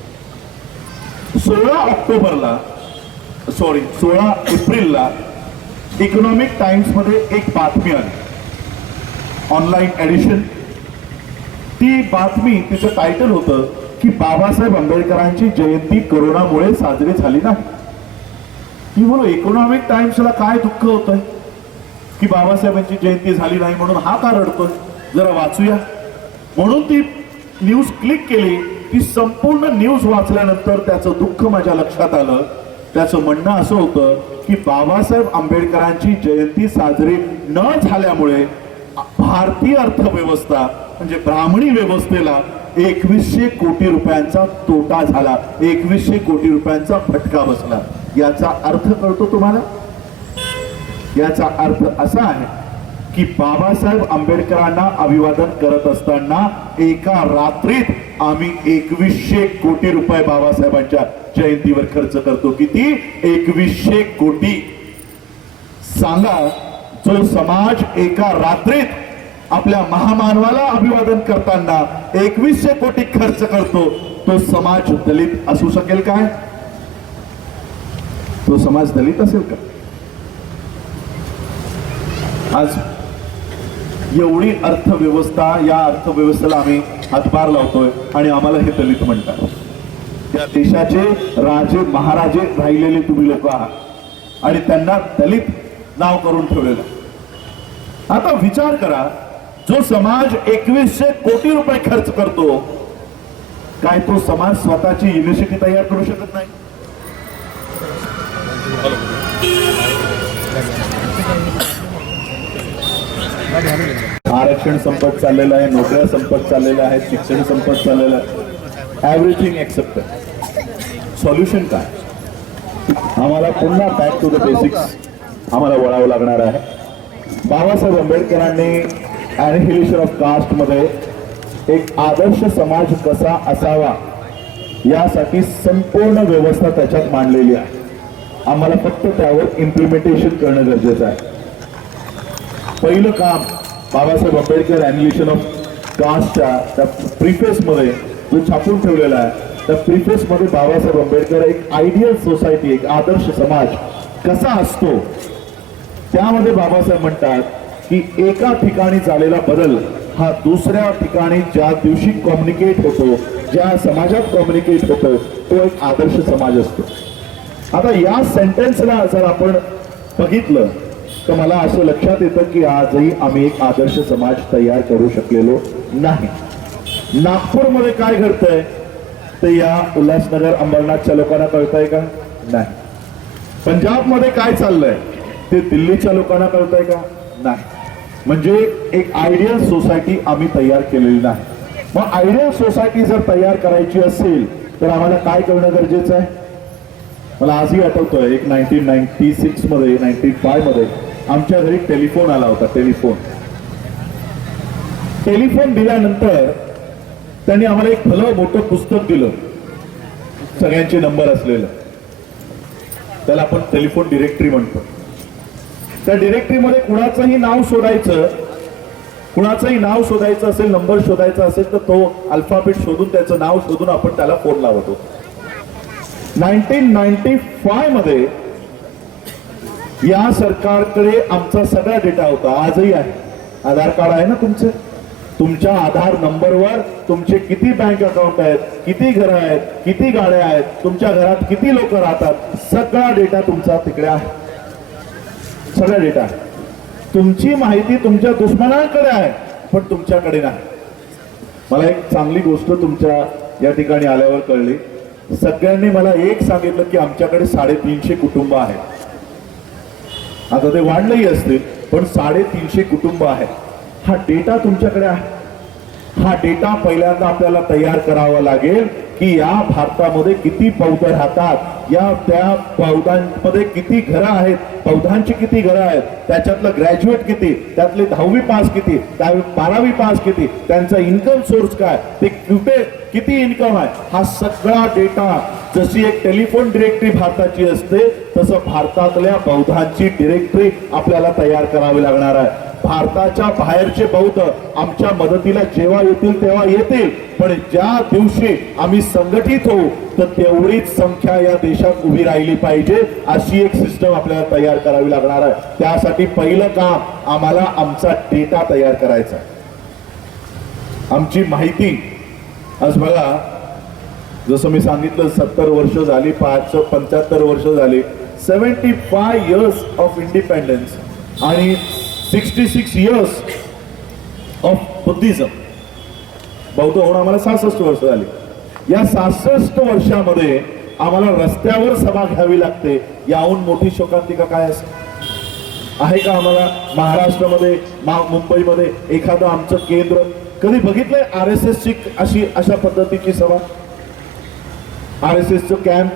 16 एप्रिलला इकॉनॉमिक टाइम्स मध्ये एक बातमी आली, ऑनलाईन एडिशन. ती बातमी, तिचं टायटल होतं की बाबासाहेब आंबेडकरांची जयंती कोरोनामुळे साजरी झाली नाही. मी म्हणून इकॉनॉमिक टाइम्सला काय दुःख होतंय की बाबासाहेबांची जयंती झाली नाही म्हणून हा का रडतोय, जरा वाचूया. म्हणून ती न्यूज क्लिक केली. ती संपूर्ण न्यूज वाचल्यानंतर त्याचं दुःख माझ्या लक्षात आलं. त्याचं म्हणणं असं होतं की बाबासाहेब आंबेडकरांची जयंती साजरी न झाल्यामुळे भारतीय अर्थव्यवस्था म्हणजे ब्राह्मणी व्यवस्थेला 2100 कोटी रुपयांचा तोटा झाला, 2100 कोटी रुपयांचा फटका बसला. याचा अर्थ कळतो तुम्हाला? याचा अर्थ असा आहे की बाबासाहेब आंबेडकरांना अभिवादन करत असताना एका रात्रीत आम्ही 2100 कोटी रुपये बाबासाहेबांच्या जयंतीवर खर्च करतो. किती? 2100 कोटी. सांगा, जो समाज एका रात्रीत आपल्या महामानवाला अभिवादन करताना 2100 कोटी खर्च करतो, तो समाज दलित असू शकेल काय? तो समाज दलित असेल का? आज एवढी अर्थव्यवस्था, या अर्थव्यवस्थेला आम्ही हातभार लावतोय आणि आम्हाला हे दलित म्हणतात. या देशाचे राजे महाराजे राहिलेले तुम्ही लोक आहात आणि त्यांना दलित नाव करून ठेवलेलं. आता विचार करा, जो समाज 2100 कोटी रुपये खर्च करतो, काय तो समाज स्वतःची युनिव्हर्सिटी तयार करू शकत नाही? आरक्षण संपत चाललेलं आहे, नोकऱ्या संपत चाललेल्या आहेत, शिक्षण संपत चाललेलं आहे. Everything accept. सॉल्युशन काय? आम्हाला पुन्हा बॅक टू द बेसिक्स आम्हाला वळावं लागणार आहे. बाबासाहेब आंबेडकरांनी ॲनिहिलेशन ऑफ कास्ट मध्ये एक आदर्श समाज कसा असावा यासाठी संपूर्ण व्यवस्था त्याच्यात मांडलेली आहे. आम्हाला फक्त त्यावर इम्प्लिमेंटेशन करणं गरजेचं आहे. पहिलं काम बाबासाहेब आंबेडकर ॲनिहिलेशन ऑफ कास्टच्या त्या प्रिफेस मध्ये जो छापून ठेवलेला आहे, त्या प्रिफेस मध्ये बाबासाहेब आंबेडकर एक आयडियल सोसायटी, एक आदर्श समाज कसा असतो, त्यामध्ये बाबासाहेब म्हणतात की एका ठिकाणी झालेला बदल हा दुसऱ्या ठिकाणी ज्या दिवशी कम्युनिकेट होतो, ज्या समाजात कम्युनिकेट होतो, तो एक आदर्श समाज असतो. आता या सेंटेन्सला जर आपण बघितलं तर मला असं लक्षात येतं की आजही आम्ही एक आदर्श समाज तयार करू शकलेलो नाही. नागपूरमध्ये काय घडतंय ते या उल्हासनगर अंबरनाथच्या लोकांना कळतंय का? नाही. पंजाबमध्ये काय चाललंय ते दिल्लीच्या लोकांना कळतंय का? नाही. म्हणजे एक आयडियल सोसायटी आम्ही तयार केलेली नाही. मग आयडियल सोसायटी जर तयार करायची असेल तर आम्हाला काय करणं गरजेचं आहे? मला आजही आठवतोय एक 1996 मध्ये 95 मध्ये आमच्या घरी टेलिफोन आला होता. टेलिफोन दिल्यानंतर त्यांनी आम्हाला एक भलं मोठं पुस्तक दिलं, सगळ्यांचे नंबर असलेलं. त्याला आपण टेलिफोन डिरेक्टरी म्हणतो. त्या डिरेक्टरीमध्ये कुणाचंही नाव शोधायचं असेल, नंबर शोधायचा असेल तर तो अल्फाबेट शोधून त्याचं नाव शोधून आपण त्याला फोन लावत होतो. 1995 मध्ये या सरकारकडे आमचा सगळा डेटा होता, आजही आहे. आधार कार्ड आहे ना तुमचे, तुमच्या आधार नंबरवर तुमचे किती बँक अकाउंट आहेत, किती घरं आहेत, किती गाड्या आहेत, तुमच्या घरात किती लोक राहतात, सगळा डेटा तुमचा तिकडे आहे. सगळा डेटा आहे. तुमची माहिती तुमच्या दुश्मनांकडे आहे पण तुमच्याकडे नाही. मला एक चांगली गोष्ट तुमच्या या ठिकाणी आल्यावर कळली. सगळ्यांनी मला एक सांगितलं की आमच्याकडे 350 कुटुंब आहेत. आता ते वाढलेही असतील पण 350 कुटुंब आहेत. हा डेटा तुमच्याकडे आहे. हा डेटा पहिल्यांदा आपल्याला तयार करावा लागेल की या भारतामध्ये किती बौद्ध राहतात, त्या बौद्धांमध्ये किती घरं आहेत, बौद्धांची किती घरं आहेत, त्याच्यातलं ग्रॅज्युएट किती, त्यातले 10वी पास किती, 12वी पास किती, त्यांचा इन्कम सोर्स काय, ते कुठे किती इन्कम आहे, हा सगळा डेटा. जशी एक टेलिफोन डिरेक्टरी भारताची असते तसं भारतातल्या बौद्धांची डिरेक्टरी आपल्याला तयार करावी लागणार आहे. भारताच्या बाहेरचे बौद्ध आमच्या मदतीला जेव्हा येतील तेव्हा येतील, पण ज्या दिवशी आम्ही संघटित होऊ तर तेवढीच संख्या या देशात उभी राहिली पाहिजे, अशी एक सिस्टम आपल्याला तयार करावी लागणार आहे. त्यासाठी पहिलं काम आम्हाला आमचा डेटा तयार करायचा. आमची माहिती आज बघा, जसं मी सांगितलं 70 वर्ष झाली, 75 वर्ष झाली, 75 इयर्स ऑफ इंडिपेंडन्स आणि 66 इयर्स ऑफ बुद्धिझम. बौद्ध होऊन आम्हाला 66 वर्ष झाली. या 66 वर्षामध्ये आम्हाला रस्त्यावर सभा घ्यावी लागते. याहून मोठी शोकांतिका काय असेल आहे का आम्हाला? महाराष्ट्रामध्ये मुंबईमध्ये एखादं आमचं केंद्र कधी बघितलंय RSS ची अशा पद्धतीची सभा? RSS चं कॅम्प,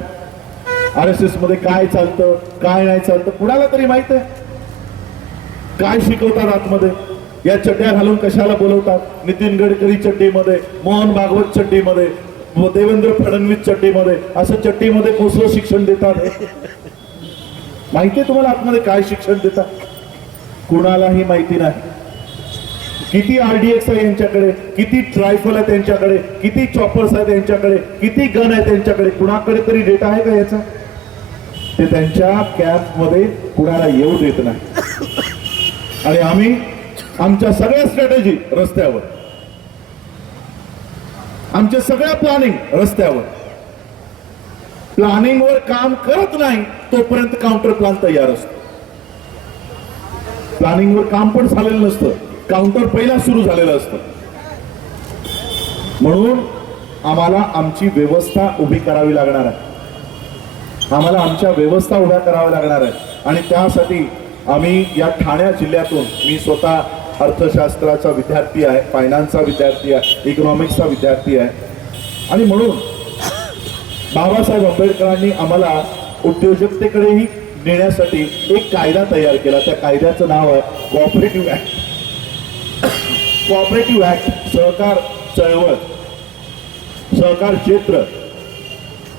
RSS मध्ये काय चालतं काय नाही चालतं कुणाला तरी माहित आहे? काय शिकवतात आतमध्ये? या चड्ड्या घालून कशाला बोलवतात? नितीन गडकरी चड्डीमध्ये, मोहन भागवत चड्डीमध्ये, देवेंद्र फडणवीस चड्डीमध्ये, असं चड्डीमध्ये कसलं शिक्षण देतात? माहितीये तुम्हाला आतमध्ये काय शिक्षण देतात? कुणालाही माहिती नाही. किती RDX आहे यांच्याकडे, किती ट्रायफल आहे त्यांच्याकडे, किती चॉपर्स आहे त्यांच्याकडे, किती गन आहे त्यांच्याकडे, कुणाकडे तरी डेटा आहे का याचा? ते त्यांच्या कॅम्प मध्ये कुणाला येऊ देत नाही. आणि आम्ही आमच्या सगळ्या स्ट्रॅटेजी रस्त्यावर, आमच्या सगळ्या प्लॅनिंग रस्त्यावर. प्लॅनिंगवर काम करत नाही तोपर्यंत काउंटर प्लॅन तयार असतो. प्लॅनिंगवर काम पण झालेलं नसतं, काउंटर पहिला सुरू झालेलं असतं. म्हणून आम्हाला आमची व्यवस्था उभी करावी लागणार आहे. आम्हाला आमच्या व्यवस्था उभ्या कराव्या लागणार आहे. आणि त्यासाठी आम्ही या ठाणे जिल्ह्यातून, मी स्वतः अर्थशास्त्राचा विद्यार्थी आहे, फायनान्सचा विद्यार्थी आहे, इकॉनॉमिक्सचा विद्यार्थी आहे. आणि म्हणून बाबासाहेब आंबेडकरांनी आम्हाला उद्योजकतेकडेही नेण्यासाठी एक कायदा तयार केला. त्या कायद्याचं नाव आहे कोऑपरेटिव्ह ऍक्ट. कोऑपरेटिव्ह ऍक्ट, सहकार चळवळ, सहकार क्षेत्र.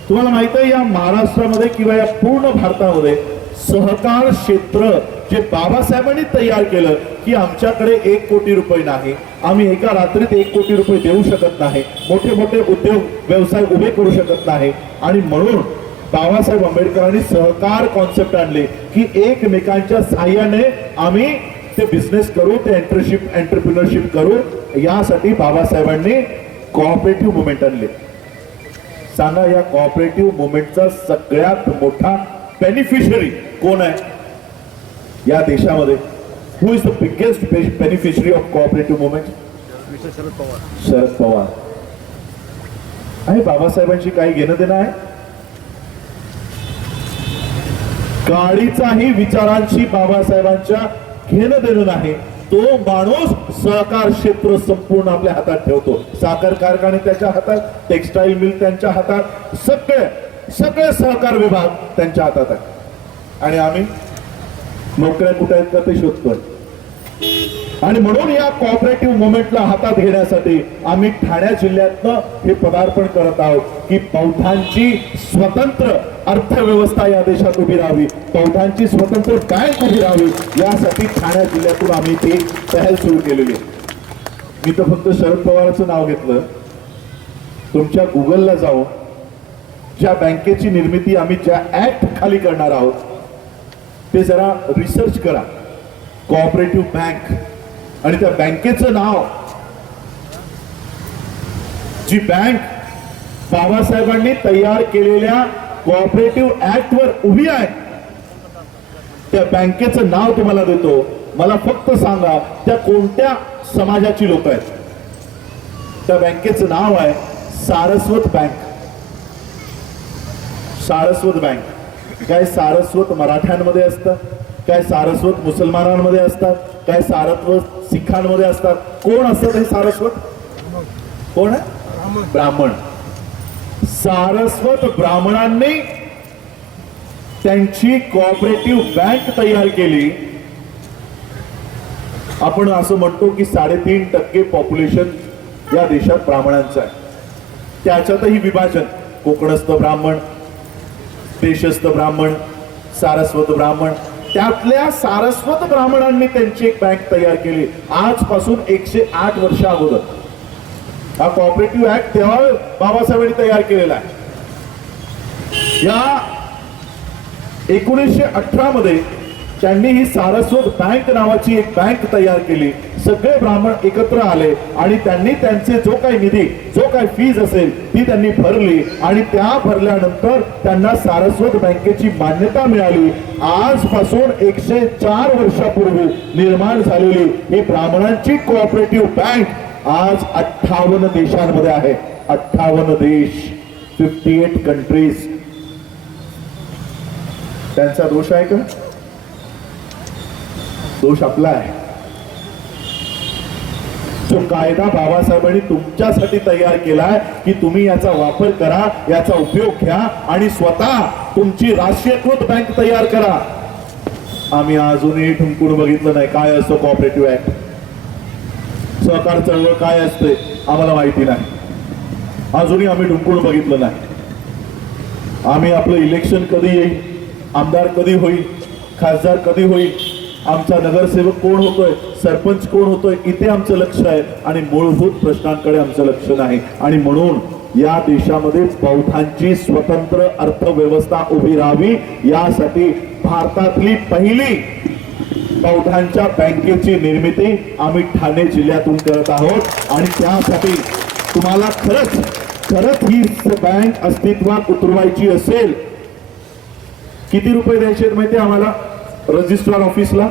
तुम्हाला माहित आहे या महाराष्ट्रामध्ये किंवा या पूर्ण भारतामध्ये सहकार क्षेत्र जे बाबासाहेबांनी तयार केलं की आमच्याकडे 1 कोटी रुपये नाही, आम्ही एका रात्रीत 1 कोटी रुपये देऊ शकत नाही, मोठे मोठे उद्योग व्यवसाय उभे करू शकत नाही. आणि म्हणून बाबासाहेब आंबेडकरांनी सहकार कॉन्सेप्ट आणले की एकमेकांच्या साह्याने आम्ही ते बिझनेस करू, ते एंटरप्रिनरशिप करू, यासाठी बाबासाहेबांनी कोऑपरेटिव्ह मुवमेंट आणले. सांगा, या कोऑपरेटिव्ह मुवमेंटचा सगळ्यात मोठा बेनिफिशियरी कोण आहे या देशामध्ये? Who is the biggest beneficiary of cooperative movement? Sharad Pawar. आहे बाबासाहेबांशी काही घेणं देणं आहे? गाडीचाही विचारांशी बाबासाहेबांच्या घेणं देणं नाही. तो माणूस सहकार क्षेत्र संपूर्ण आपल्या हातात ठेवतो. साखर कारखाने त्याच्या हातात, टेक्सटाईल मिल त्यांच्या हातात, सगळे सहकार विभाग त्यांच्या हातात आहे. आणि आम्ही नोकऱ्या कुठे आहेत का ते शोधतोय. आणि म्हणून या कोऑपरेटिव्ह मुवमेंटला हातात घेण्यासाठी आम्ही ठाणे जिल्ह्यातनं हे पदार्पण करत आहोत की बौद्धांची स्वतंत्र अर्थव्यवस्था या देशात उभी राहावी, बौद्धांची स्वतंत्र बँक उभी राहावी, यासाठी ठाणे जिल्ह्यातून आम्ही ती पहल सुरू केलेली आहे. मी तर फक्त शरद पवारांचं नाव घेतलं. तुमच्या गुगलला जाऊन ज्या बँकेची निर्मिती आम्ही ज्या ऍक्ट खाली करणार आहोत ते जरा रिसर्च करा. कोऑपरेटिव्ह बँक, आणि त्या बँकेचं नाव, जी बँक बाबासाहेबांनी तयार केलेल्या कोऑपरेटिव्ह ऍक्ट वर उभी आहे, त्या बँकेचं नाव तुम्हाला देतो. मला फक्त सांगा त्या कोणत्या समाजाची लोक आहेत? त्या बँकेचं नाव आहे सारस्वत बँक. सारस्वत बँक. काय सारस्वत मराठ्यांमध्ये असतं, काय सारस्वत मुसलमानांमध्ये असतात, काय सारस्वत सिखांमध्ये असतात. कोण असतात हे सारस्वत? कोण आहे? ब्राह्मण. सारस्वत ब्राह्मणांनी त्यांची कोऑपरेटिव्ह बँक तयार केली. आपण असं म्हणतो की 3.5% पॉप्युलेशन या देशात ब्राह्मणांचं आहे. त्याच्यातही विभाजन, कोकणस्थ ब्राह्मण, देशस्थ ब्राह्मण, सारस्वत ब्राह्मण. त्यातल्या सारस्वत ब्राह्मणांनी त्यांची एक बँक तयार केली आजपासून 108 वर्ष अगोदर. हा कोऑपरेटिव्ह ऍक्ट तेव्हा बाबासाहेबांनी तयार केलेला आहे. या 1918 मध्ये त्यांनी ही सारस्वत बँक नावाची एक बँक तयार केली. सगळे ब्राह्मण एकत्र आले आणि त्यांनी त्यांचे जो काही निधी, जो काही फीज असेल ती त्यांनी भरली आणि त्या भरल्यानंतर त्यांना सारस्वत बँकेची मान्यता मिळाली. आजपासून 104 वर्षापूर्वी निर्माण झालेली ही ब्राह्मणांची कोऑपरेटिव्ह बँक आज 58 देशांमध्ये आहे. 58 देश, 58 कंट्रीज. त्यांचा दोष आहे का? दोष आपला आहे. जो कायदा बाबासाहेबांनी तुमच्यासाठी तयार केलाय की तुम्ही याचा वापर करा, याचा उपयोग घ्या आणि स्वतः तुमची राष्ट्रीयकृत बँक तयार करा. आम्ही अजूनही ठुमकून बघितलं नाही काय असतं कोऑपरेटिव्ह ऍक्ट. सहकार चळवळ काय असते आम्हाला माहिती नाही. अजूनही आम्ही ठुमकून बघितलं नाही. आम्ही आपलं इलेक्शन कधी येईल, आमदार कधी होईल, खासदार कधी होईल, आमचा नगरसेवक कोण होतोय, सरपंच कोण होतोय, इथे आमचं लक्ष आहे आणि मूलभूत प्रश्नांकडे आमचं लक्ष नाही. आणि म्हणून या देशामध्ये बौद्धांची स्वतंत्र अर्थव्यवस्था उभी राहावी यासाठी भारतातली पहिली बौद्धांच्या बँकेची निर्मिती आम्ही ठाणे जिल्ह्यातून करत आहोत. आणि त्यासाठी तुम्हाला खरंच ही बँक अस्तित्वात उतरवायची असेल, किती रुपये द्यायचे माहिती आम्हाला? रजिस्ट्रार ऑफिसला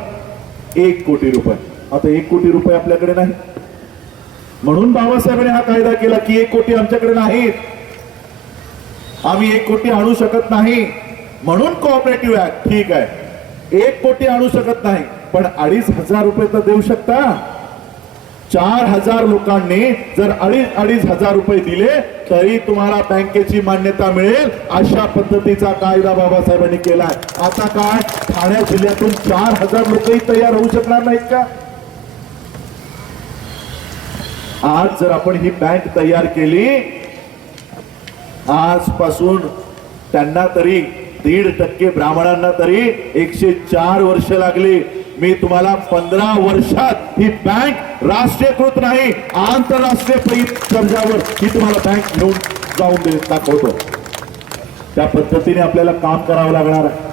1 कोटी रुपये. आता 1 कोटी रुपये आपल्याकडे नाही. म्हणून बाबासाहेबांनी हा कायदा केला की 1 कोटी आमच्याकडे नाहीत, आम्ही 1 कोटी आणू शकत नाही. म्हणून कोऑपरेटिव्ह ऍक्ट. ठीक आहे 1 कोटी आणू शकत नाही, पण 2,500 रुपये तर देऊ शकता. 4,000 लोकांनी जर 2,500 रुपये दिले तरी तुम्हाला बँकेची मान्यता मिळेल. अशा पद्धतीचा कायदा बाबासाहेबांनी केलाय. आता काय ठाणे जिल्ह्यातून 4,000 लोकही तयार होऊ शकणार नाहीत का? आज जर आपण ही बँक तयार केली, आजपासून त्यांना तरी 1.5% ब्राह्मणांना तरी 104 वर्ष लागली. मी तुम्हाला 15 वर्षात ही बँक राष्ट्रीयकृत नाही आंतरराष्ट्रीय दर्जावर ही तुम्हाला बँक घेऊन जाऊन दाखवतो. त्या पद्धतीने आपल्याला काम करावं लागणार आहे.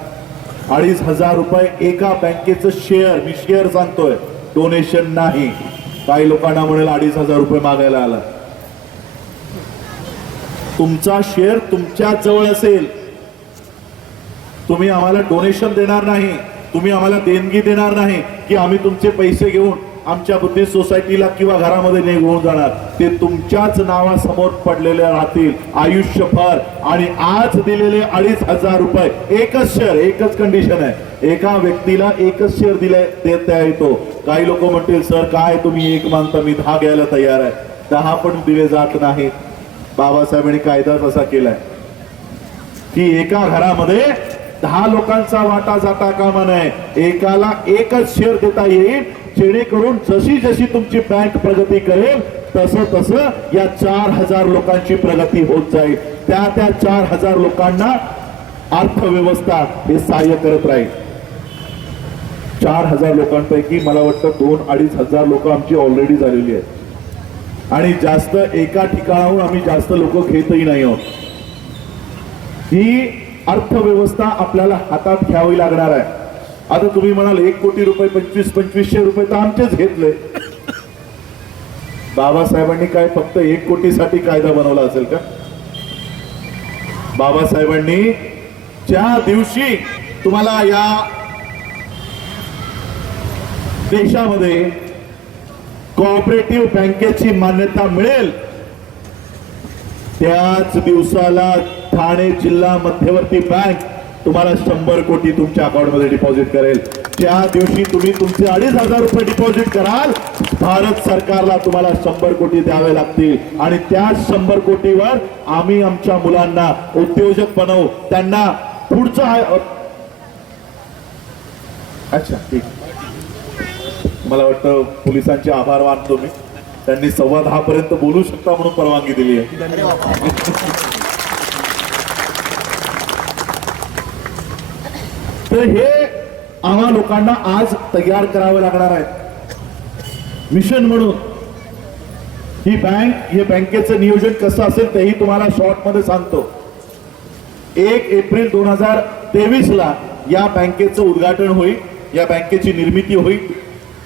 2,500 रुपये एका बँकेचं शेअर, मी शेअर सांगतोय, डोनेशन नाही. काही लोकांना म्हणेल 2,500 रुपये मागायला आला. तुमचा शेअर तुमच्या जवळ असेल, तुम्ही आम्हाला डोनेशन देणार नाही, तुम्ही आम्हाला देणगी देणार नाही की आम्ही तुमचे पैसे घेऊन आमच्या बुद्धिस्ट सोसायटीला किंवा घरामध्ये निघून जाणार. ते तुमच्याच नावासमोर पडलेले राहतील आयुष्यभर. आणि आज दिलेले 2,500 रुपये, एकच शेअर, एकच कंडिशन आहे, एका व्यक्तीला एकच शेअर देता येतो. काही लोक म्हणतील सर काय तुम्ही एक मानता, मी 10 घ्यायला तयार आहे. 10 पण दिले जात नाहीत. बाबासाहेबांनी कायदाच असा केलाय की एका घरामध्ये 10 लोकांचा वाटा जाता कामा नये. एकाला एकच शेअर देता येईल, जेणेकरून जशी जशी तुमची बँक प्रगती करेल तसं तसं या 4,000 लोकांची प्रगती होत जाईल. त्या 4,000 लोकांना अर्थव्यवस्था हे सहाय्य करत राहील. 4,000 लोकांपैकी मला वाटतं 2-2,500 लोक आमची ऑलरेडी झालेली आहेत. आणि जास्त एका ठिकाणाहून आम्ही जास्त लोक घेतही नाही आहोत. ही अर्थव्यवस्था आपल्याला हातात घ्यावी लागणार आहे. आता तुम्ही म्हणाल 1 कोटी रुपये, 2500 रुपये तर आमचेच घेतले. बाबासाहेबांनी काय फक्त 1 कोटीसाठी कायदा बनवला असेल का? बाबासाहेबांनी ज्या दिवशी तुम्हाला या देशामध्ये कोऑपरेटिव्ह बँकेची मान्यता मिळेल, त्याच दिवसाला ठाणे जिल्हा मध्यवर्ती बँक तुम्हाला 100 कोटी तुमच्या अकाउंट मध्ये डिपॉझिट करेल. त्या दिवशी तुम्ही तुमचे 2,500 रुपये डिपॉझिट कराल, भारत सरकारला तुम्हाला 100 कोटी द्यावे लागतील. आणि त्या 100 कोटीवर आम्ही आमच्या मुलांना उद्योजक बनवू, त्यांना पुढचा. अच्छा ठीक, मला वाटतं पोलिसांचे आभार मानतो मी, त्यांनी 10:15 पर्यंत बोलू शकता म्हणून परवानगी दिली आहे. तर हे आम्हा लोकांना आज तयार करावं लागणार आहे मिशन म्हणून. ही बँक, हे बँकेचं नियोजन कसं असेल तेही तुम्हाला शॉर्ट मध्ये सांगतो. 1 एप्रिल 2023 ला या बँकेचं उद्घाटन होईल, या बँकेची निर्मिती होईल.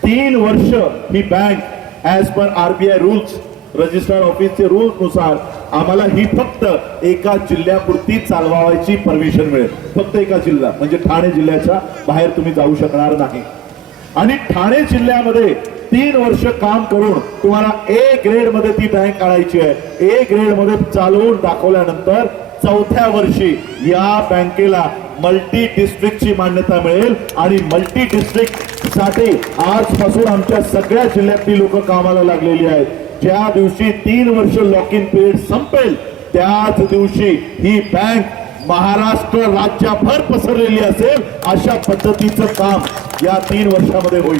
3 वर्ष ही bank as per RBI rules, registrar ऑफिसचे रूल्स नुसार आम्हाला ही फक्त एका जिल्ह्यापुरती चालवायची परमिशन मिळेल. फक्त एका जिल्हा म्हणजे ठाणे जिल्ह्याच्या बाहेर तुम्ही जाऊ शकणार नाही. आणि ठाणे जिल्ह्यामध्ये 3 वर्ष काम करून तुम्हाला A ग्रेड मध्ये ती बँक आणायची आहे. A ग्रेड मध्ये चालवून दाखवल्यानंतर 4थ्या वर्षी या बँकेला मल्टी डिस्ट्रिक्टची मान्यता मिळेल. आणि मल्टी डिस्ट्रिक्ट साठी आजपासून आमच्या सगळ्या जिल्ह्यातली लोक कामाला लागलेली आहेत. ज्या दिवशी 3 वर्ष लॉक इन पिरियड संपेल त्याच दिवशी ही बँक महाराष्ट्र राज्यभर पसरलेली असेल, अशा पद्धतीचं काम या 3 वर्षामध्ये होईल.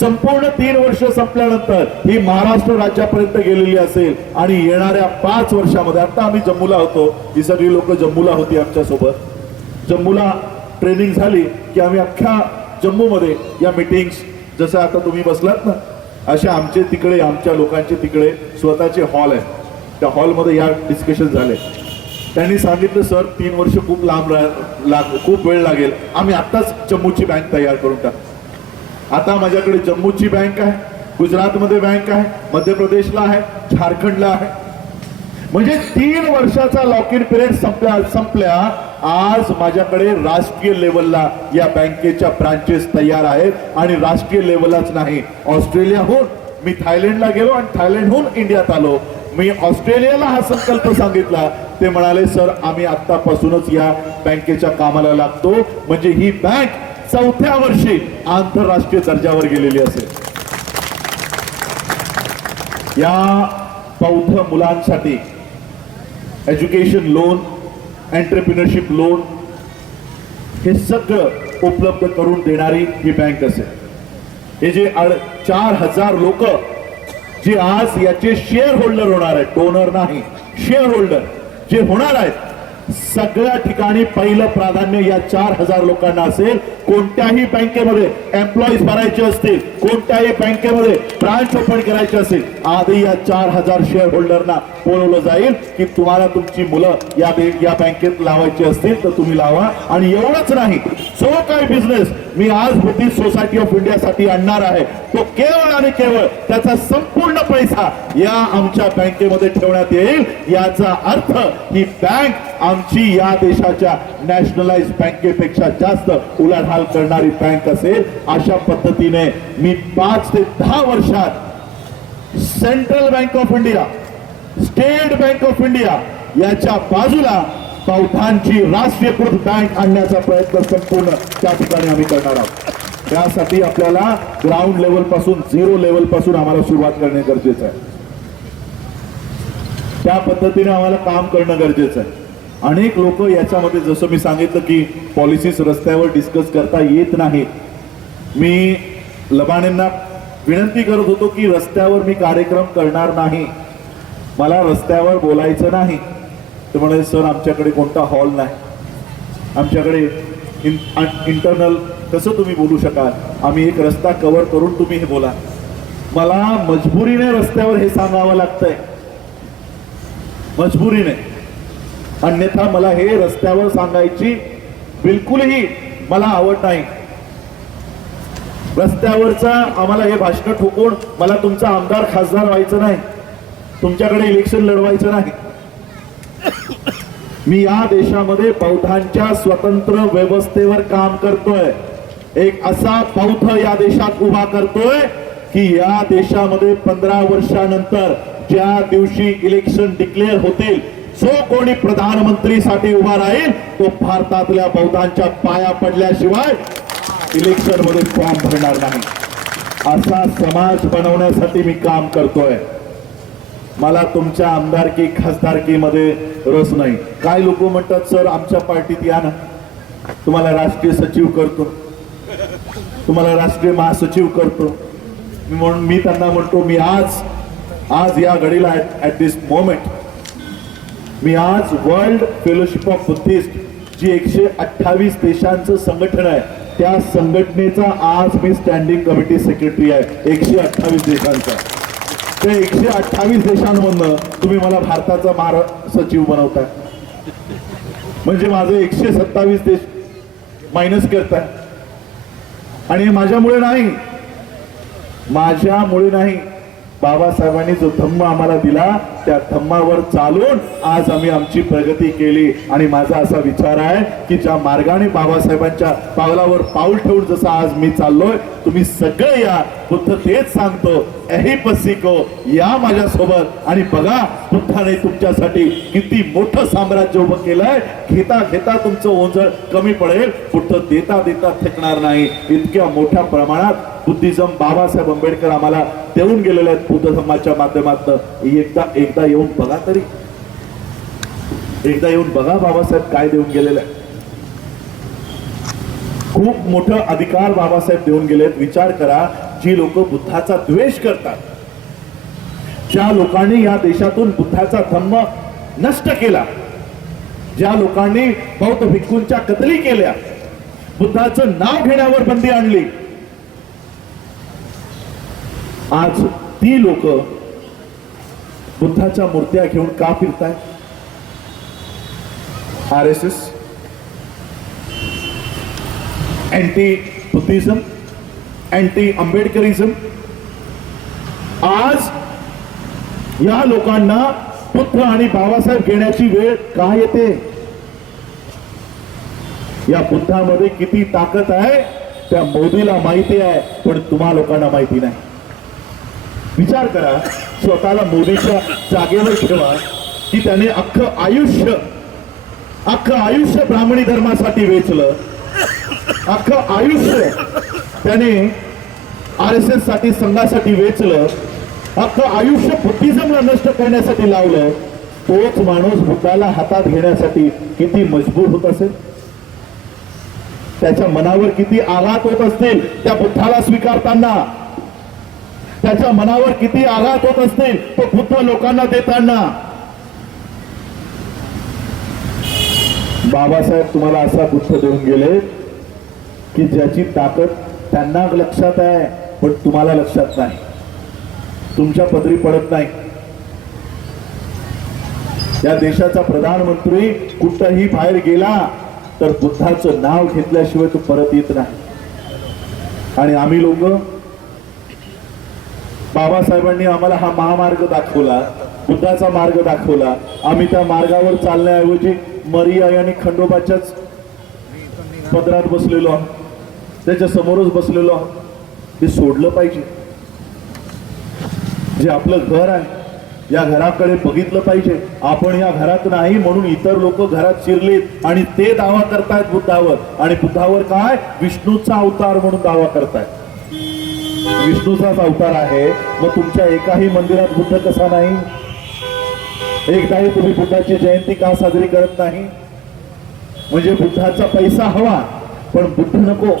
संपूर्ण 3 वर्ष संपल्यानंतर ही महाराष्ट्र राज्यापर्यंत गेलेली असेल. आणि येणाऱ्या 5 वर्षामध्ये, आता आम्ही जम्मूला होतो, ही सगळी लोक जम्मूला होती आमच्या सोबत. जम्मूला ट्रेनिंग झाली की आम्ही अख्ख्या जम्मूमध्ये या मीटिंग्स, जसं आता तुम्ही बसलात ना, अशा आमचे तिकडे, आमच्या लोकांचे तिकडे स्वतःचे हॉल आहे. त्या हॉलमध्ये या डिस्कशन झाले. त्यांनी सांगितलं सर 3 वर्ष खूप खूप वेळ लागेल, आम्ही आताच जम्मूची बँक तयार करून टाकू. आता माझ्याकडे जम्मूची बँक आहे, गुजरातमध्ये बँक आहे, मध्य प्रदेशला आहे, झारखंडला आहे. म्हणजे 3 वर्षाचा लॉक इन पिरियड संपल्या आज माझ्याकडे राष्ट्रीय लेवलला या बँकेच्या ब्रांचेस तयार आहेत. आणि राष्ट्रीय लेवललाच नाही, ऑस्ट्रेलियाहून मी थायलंडला गेलो आणि थायलंडहून इंडियात आलो. मी ऑस्ट्रेलियाला हा संकल्प सांगितला, ते म्हणाले सर आम्ही आतापासूनच या बँकेच्या कामाला लागतो. म्हणजे ही बँक 4थ्या वर्षी आंतरराष्ट्रीय दर्जावर गेलेली असेल. या बौद्ध मुलांसाठी एज्युकेशन लोन, एंटरप्रिनरशिप लोन हे सगळं उपलब्ध करून देणारी ही बँक असेल. हे जे 4,000 लोक जे आज याचे शेअर होल्डर होणार आहेत, डोनर नाही, शेअर होल्डर जे होणार आहेत, सगळ्या ठिकाणी पहिलं प्राधान्य या 4,000 लोकांना असेल. कोणत्याही बँकेमध्ये एम्प्लॉईज भरायचे असतील, कोणत्याही बँकेमध्ये ब्रांच ओपन करायची असेल, आधी या 4,000 शेअर होल्डरना बोलवलं जाईल की तुम्हाला तुमची मुलं या बँकेत लावायची असतील तर तुम्ही लावा. आणि एवढंच नाही, जो काही बिझनेस मी आज बुद्धिस्ट सोसायटी ऑफ इंडियासाठी आणणार आहे तो केवळ आणि केवळ त्याचा संपूर्ण पैसा या आमच्या बँकेमध्ये ठेवण्यात येईल. याचा अर्थ ही बँक आमची या देशाच्या नॅशनलाइज बँकेपेक्षा जास्त उलाढाल करणारी बँक असेल. अशा पद्धतीने मी 5 ते 10 वर्षात central bank of India, state bank of India याच्या बाजूला बौद्धांची राष्ट्रीयकृत बँक आणण्याचा प्रयत्न संपूर्ण त्या ठिकाणी आम्ही करणार आहोत. त्यासाठी आपल्याला ग्राउंड लेवल पासून, झिरो लेवल पासून आम्हाला सुरुवात करणे गरजेचं आहे. त्या पद्धतीने आम्हाला काम करणं गरजेचं आहे. अनेक लोक याच्यामध्ये, जसं मी सांगितलं की पॉलिसीज रस्त्यावर डिस्कस करता येत नाही. मी लबाणेंना विनंती करत होतो की रस्त्यावर मी कार्यक्रम करणार नाही, मला रस्त्यावर बोलायचं नाही. ते म्हणाले सर आमच्याकडे कोणता हॉल नाही, आमच्याकडे इंटरनल कसं तुम्ही बोलू शकाल, आम्ही एक रस्ता कव्हर करून तुम्ही हे बोला. मला मजबुरीने रस्त्यावर हे सांगावं लागतंय, मजबुरीने. अन्यथा मला हे रस्त्यावर सांगायची बिलकुलही मला आवड नाही. रस्त्यावरचा आम्हाला हे भाषण ठोकून मला तुमचा आमदार खासदार व्हायचं नाही, तुमच्याकडे इलेक्शन लढवायचं नाही. मी या देशामध्ये बौद्धांच्या स्वतंत्र व्यवस्थेवर काम करतोय. एक असा बौद्ध या देशात उभा करतोय की या देशामध्ये 15 वर्षानंतर ज्या दिवशी इलेक्शन डिक्लेअर होतील, जो कोणी प्रधानमंत्रीसाठी उभा राहील तो भारतातल्या बौद्धांच्या पाया पडल्याशिवाय इलेक्शन मध्ये फॉर्म भरणार नाही. असा समाज बनवण्यासाठी मी काम करतोय. मला तुमच्या आमदारकी खासदारकीमध्ये रस नाही. काय लोक म्हणतात सर आमच्या पार्टीत या ना, तुम्हाला राष्ट्रीय सचिव करतो, तुम्हाला राष्ट्रीय महासचिव करतो. म्हणून मी त्यांना म्हणतो, मी आज या घडीला ऍट दिस मोमेंट मी आज वर्ल्ड फेलोशिप ऑफ बुद्धिस्ट जी 128 देशांचं संघटन आहे, त्या संघटनेचा आज मी स्टँडिंग कमिटी सेक्रेटरी आहे. 128 देशांचा. ते 128 देशांमधनं तुम्ही मला भारताचा महासचिव बनवताय, म्हणजे माझे 127 देश मायनस करताय. आणि माझ्यामुळे नाही, माझ्यामुळे नाही, बाबासाहेबांनी जो धम्म आम्हाला दिला त्या धम्मावर चालून आज आम्ही आमची प्रगती केली. आणि माझा असा विचार आहे की ज्या मार्गाने बाबासाहेबांच्या पावलावर पाऊल ठेवून जसं आज मी चाललोय, तुम्ही सगळे या. बुद्ध तेच सांगतो, एहिपसिको, या माझ्यासोबत आणि बघा बुद्धाने तुमच्यासाठी किती मोठं साम्राज्य उभं केलंय. घेता घेता तुमचं ओझं कमी पडेल, बुद्ध देता देता थकणार नाही. इतक्या मोठ्या प्रमाणात बुद्धिझम बाबासाहेब आंबेडकर आम्हाला देऊन गेलेले आहेत बुद्ध धम्माच्या माध्यमातून. एकदा येऊन बघा तरी, एकदा येऊन बघा बाबासाहेब काय देऊन गेलेले आहे. खूप मोठं अधिकार बाबासाहेब देऊन गेलेत. विचार करा, जी लोक बुद्धाचा द्वेष करतात, ज्या लोकांनी या देशातून बुद्धाचा धम्म नष्ट केला, ज्या लोकांनी बौद्ध भिक्खूंच्या कतली केल्या, बुद्धाचं नाव घेण्यावर बंदी आणली, आज ती लोक बुद्धाच्या मूर्त्या घेऊन का फिरतायत? RSS, anti Buddhism, anti Ambedkarism. आज या लोकांना बुद्ध आणि बाबासाहेब घेण्याची वेळ का येते? या बुद्धामध्ये किती ताकद आहे त्या मोदीला माहिती आहे, पण तुम्हा लोकांना माहिती नाही. विचार करा, स्वतःला मोदीच्या जागेवर ठेवा की त्याने अख्खं आयुष्य ब्राह्मणी धर्मासाठी वेचलं, अख्खं आयुष्य त्याने RSS साठी, संघासाठी वेचलं, अख्खं आयुष्य बुद्धिझमला नष्ट करण्यासाठी लावलं. तोच माणूस बुद्धाला हातात घेण्यासाठी किती मजबूर होत असेल, त्याच्या मनावर किती आघात होत असतील त्या बुद्धाला स्वीकारताना, त्याच्या मनावर किती आघात होत असतील तो बुद्ध लोकांना देताना. बाबासाहेब तुम्हाला असा बुद्ध देऊन गेले की ज्याची ताकद त्यांना लक्षात आहे पण तुम्हाला लक्षात नाही, तुमच्या पदरी पडत नाही. या देशाचा प्रधानमंत्री कुठंही बाहेर गेला तर बुद्धाचं नाव घेतल्याशिवाय तो परत येत नाही. आणि आम्ही लोक, बाबासाहेबांनी आम्हाला हा महामार्ग दाखवला, बुद्धाचा मार्ग दाखवला. आम्ही त्या मार्गावर चालण्याऐवजी मरिया आणि खंडोबाच्याच पदरात बसलेलो आहोत, त्याच्या समोरच बसलेलो आहोत. हे सोडलं पाहिजे. जे आपलं घर आहे या घराकडे बघितलं पाहिजे. आपण या घरात नाही म्हणून इतर लोक घरात शिरलेत आणि ते दावा करतायत बुद्धावर. आणि बुद्धावर काय? विष्णूचा अवतार म्हणून दावा करतायत. विष्णूचाच अवतार आहे, मग तुमच्या एकाही मंदिरात बुद्ध कसा नाही? एकदाही तुम्ही बुद्धाची जयंती का साजरी करत नाही? म्हणजे बुद्धाचा पैसा हवा पण बुद्ध नको,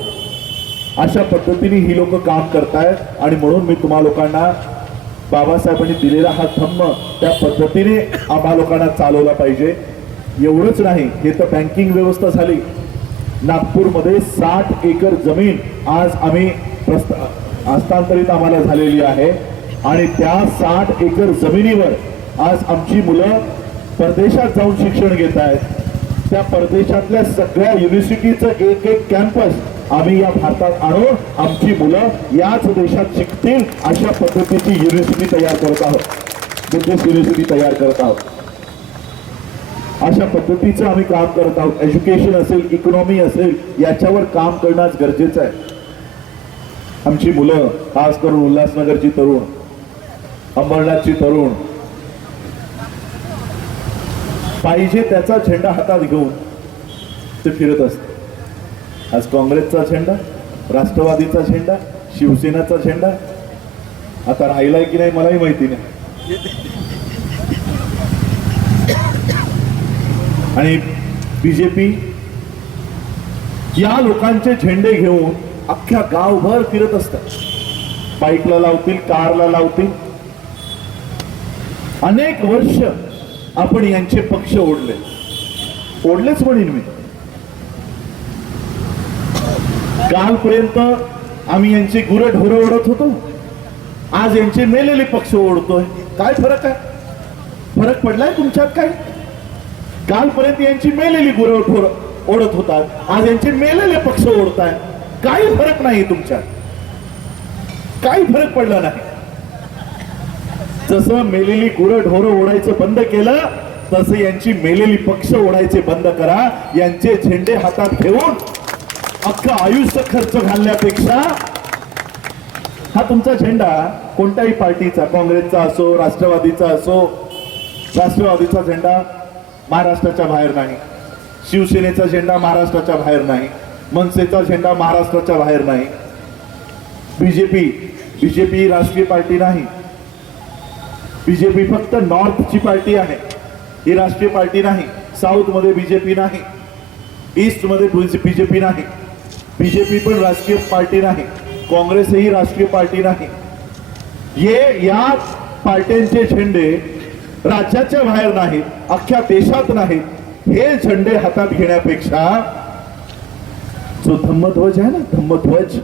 अशा पद्धतीने ही लोक काम करतायत. आणि म्हणून मी तुम्हा लोकांना बाबासाहेबांनी दिलेला हा धम्म त्या पद्धतीने आम्हा लोकांना चालवला पाहिजे. एवढंच नाही, हे तर बँकिंग व्यवस्था झाली. नागपूरमध्ये 60 एकर जमीन आज आम्ही हस्तांतरित आम्हाला झालेली आहे. आणि त्या 60 एकर जमिनीवर आज आमची मुलं परदेशात जाऊन शिक्षण घेत आहेत. त्या परदेशातल्या सगळ्या युनिव्हर्सिटीचं एक एक कॅम्पस आम्ही या भारतात आणून आमची मुलं याच देशात शिकतील अशा पद्धतीची युनिव्हर्सिटी तयार करत आहोत, बुद्धिस्ट युनिव्हर्सिटी तयार करत आहोत. अशा पद्धतीचं आम्ही काम करत आहोत. एज्युकेशन असेल, इकॉनॉमी असेल, याच्यावर काम करणं गरजेचं आहे. आमची मुलं, खास करून उल्हासनगरची तरुण, अंबरनाथची तरुण, पाहिजे त्याचा झेंडा हातात घेऊन ते फिरत असते. आज काँग्रेसचा झेंडा, राष्ट्रवादीचा झेंडा, शिवसेनाचा झेंडा आता राहिलाय की नाही मलाही माहिती नाही. आणि बीजेपी या लोकांचे झेंडे घेऊन अख्ख्या गावभर फिरत असतात. बाईकला लावतील, कारला लावतील. अनेक वर्ष आपण यांचे पक्ष ओढलेच म्हणेन मी. कालपर्यंत आम्ही यांची गुरढोरं ओढत होतो, आज यांचे मेलेले पक्ष ओढतोय. काय फरक आहे? फरक पडलाय तुमच्यात काय? कालपर्यंत यांची मेलेली गुरढोरं ओढत होतात, आज यांचे मेलेले पक्ष ओढताय. काही फरक नाही तुमच्यात, काही फरक पडला नाही. जसं मेलेली गुरढोरं ओढायचं बंद केलं तसं यांची मेलेली पक्ष ओढायचे बंद करा. यांचे झेंडे हातात घेऊन अख्खं आयुष्य खर्च घालण्यापेक्षा हा तुमचा झेंडा कोणत्याही पार्टीचा, काँग्रेसचा असो, राष्ट्रवादीचा असो, राष्ट्रवादीचा झेंडा महाराष्ट्राच्या बाहेर नाही, शिवसेनेचा झेंडा महाराष्ट्राच्या बाहेर नाही, मनसेचा झेंडा महाराष्ट्राच्या बाहेर नाही. बीजेपी राष्ट्रीय पार्टी नाही. बीजेपी फक्त नॉर्थची पार्टी आहे, ही राष्ट्रीय पार्टी नाही. साऊथ मध्ये बीजेपी नाही, ईस्ट मध्ये बीजेपी नाही. बीजेपी पण राष्ट्रीय पार्टी नाही, काँग्रेसही राष्ट्रीय पार्टी नाही. या पार्ट्यांचे झेंडे राज्याच्या बाहेर नाहीत, अख्ख्या देशात नाहीत. हे झेंडे हातात घेण्यापेक्षा जो धम्मध्वज आहे ना, धम्मध्वज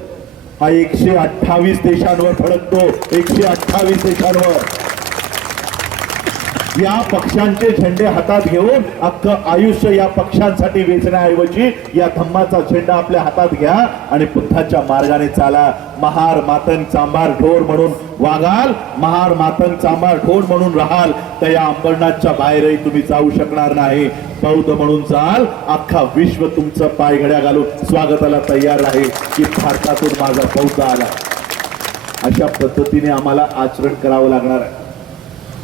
हा 128 देशांवर फडकतो. 128 देशांवर या पक्षांचे झेंडे हातात घेऊन अख्खं आयुष्य या पक्षांसाठी वेचण्याऐवजी या धम्माचा झेंडा आपल्या हातात घ्या आणि बुद्धाच्या मार्गाने चाला. महार मातंग चांभार ढोर म्हणून वागाल, महार मातंग चांभार ढोर म्हणून राहाल, तर या अंबरनाथच्या बाहेरही तुम्ही जाऊ शकणार नाही. बौद्ध म्हणून जाल, अख्खा विश्व तुमचं पायघड्या घालून स्वागताला तयार आहे की भारतातून माझा बौद्ध आला. अशा पद्धतीने आम्हाला आचरण करावं लागणार आहे.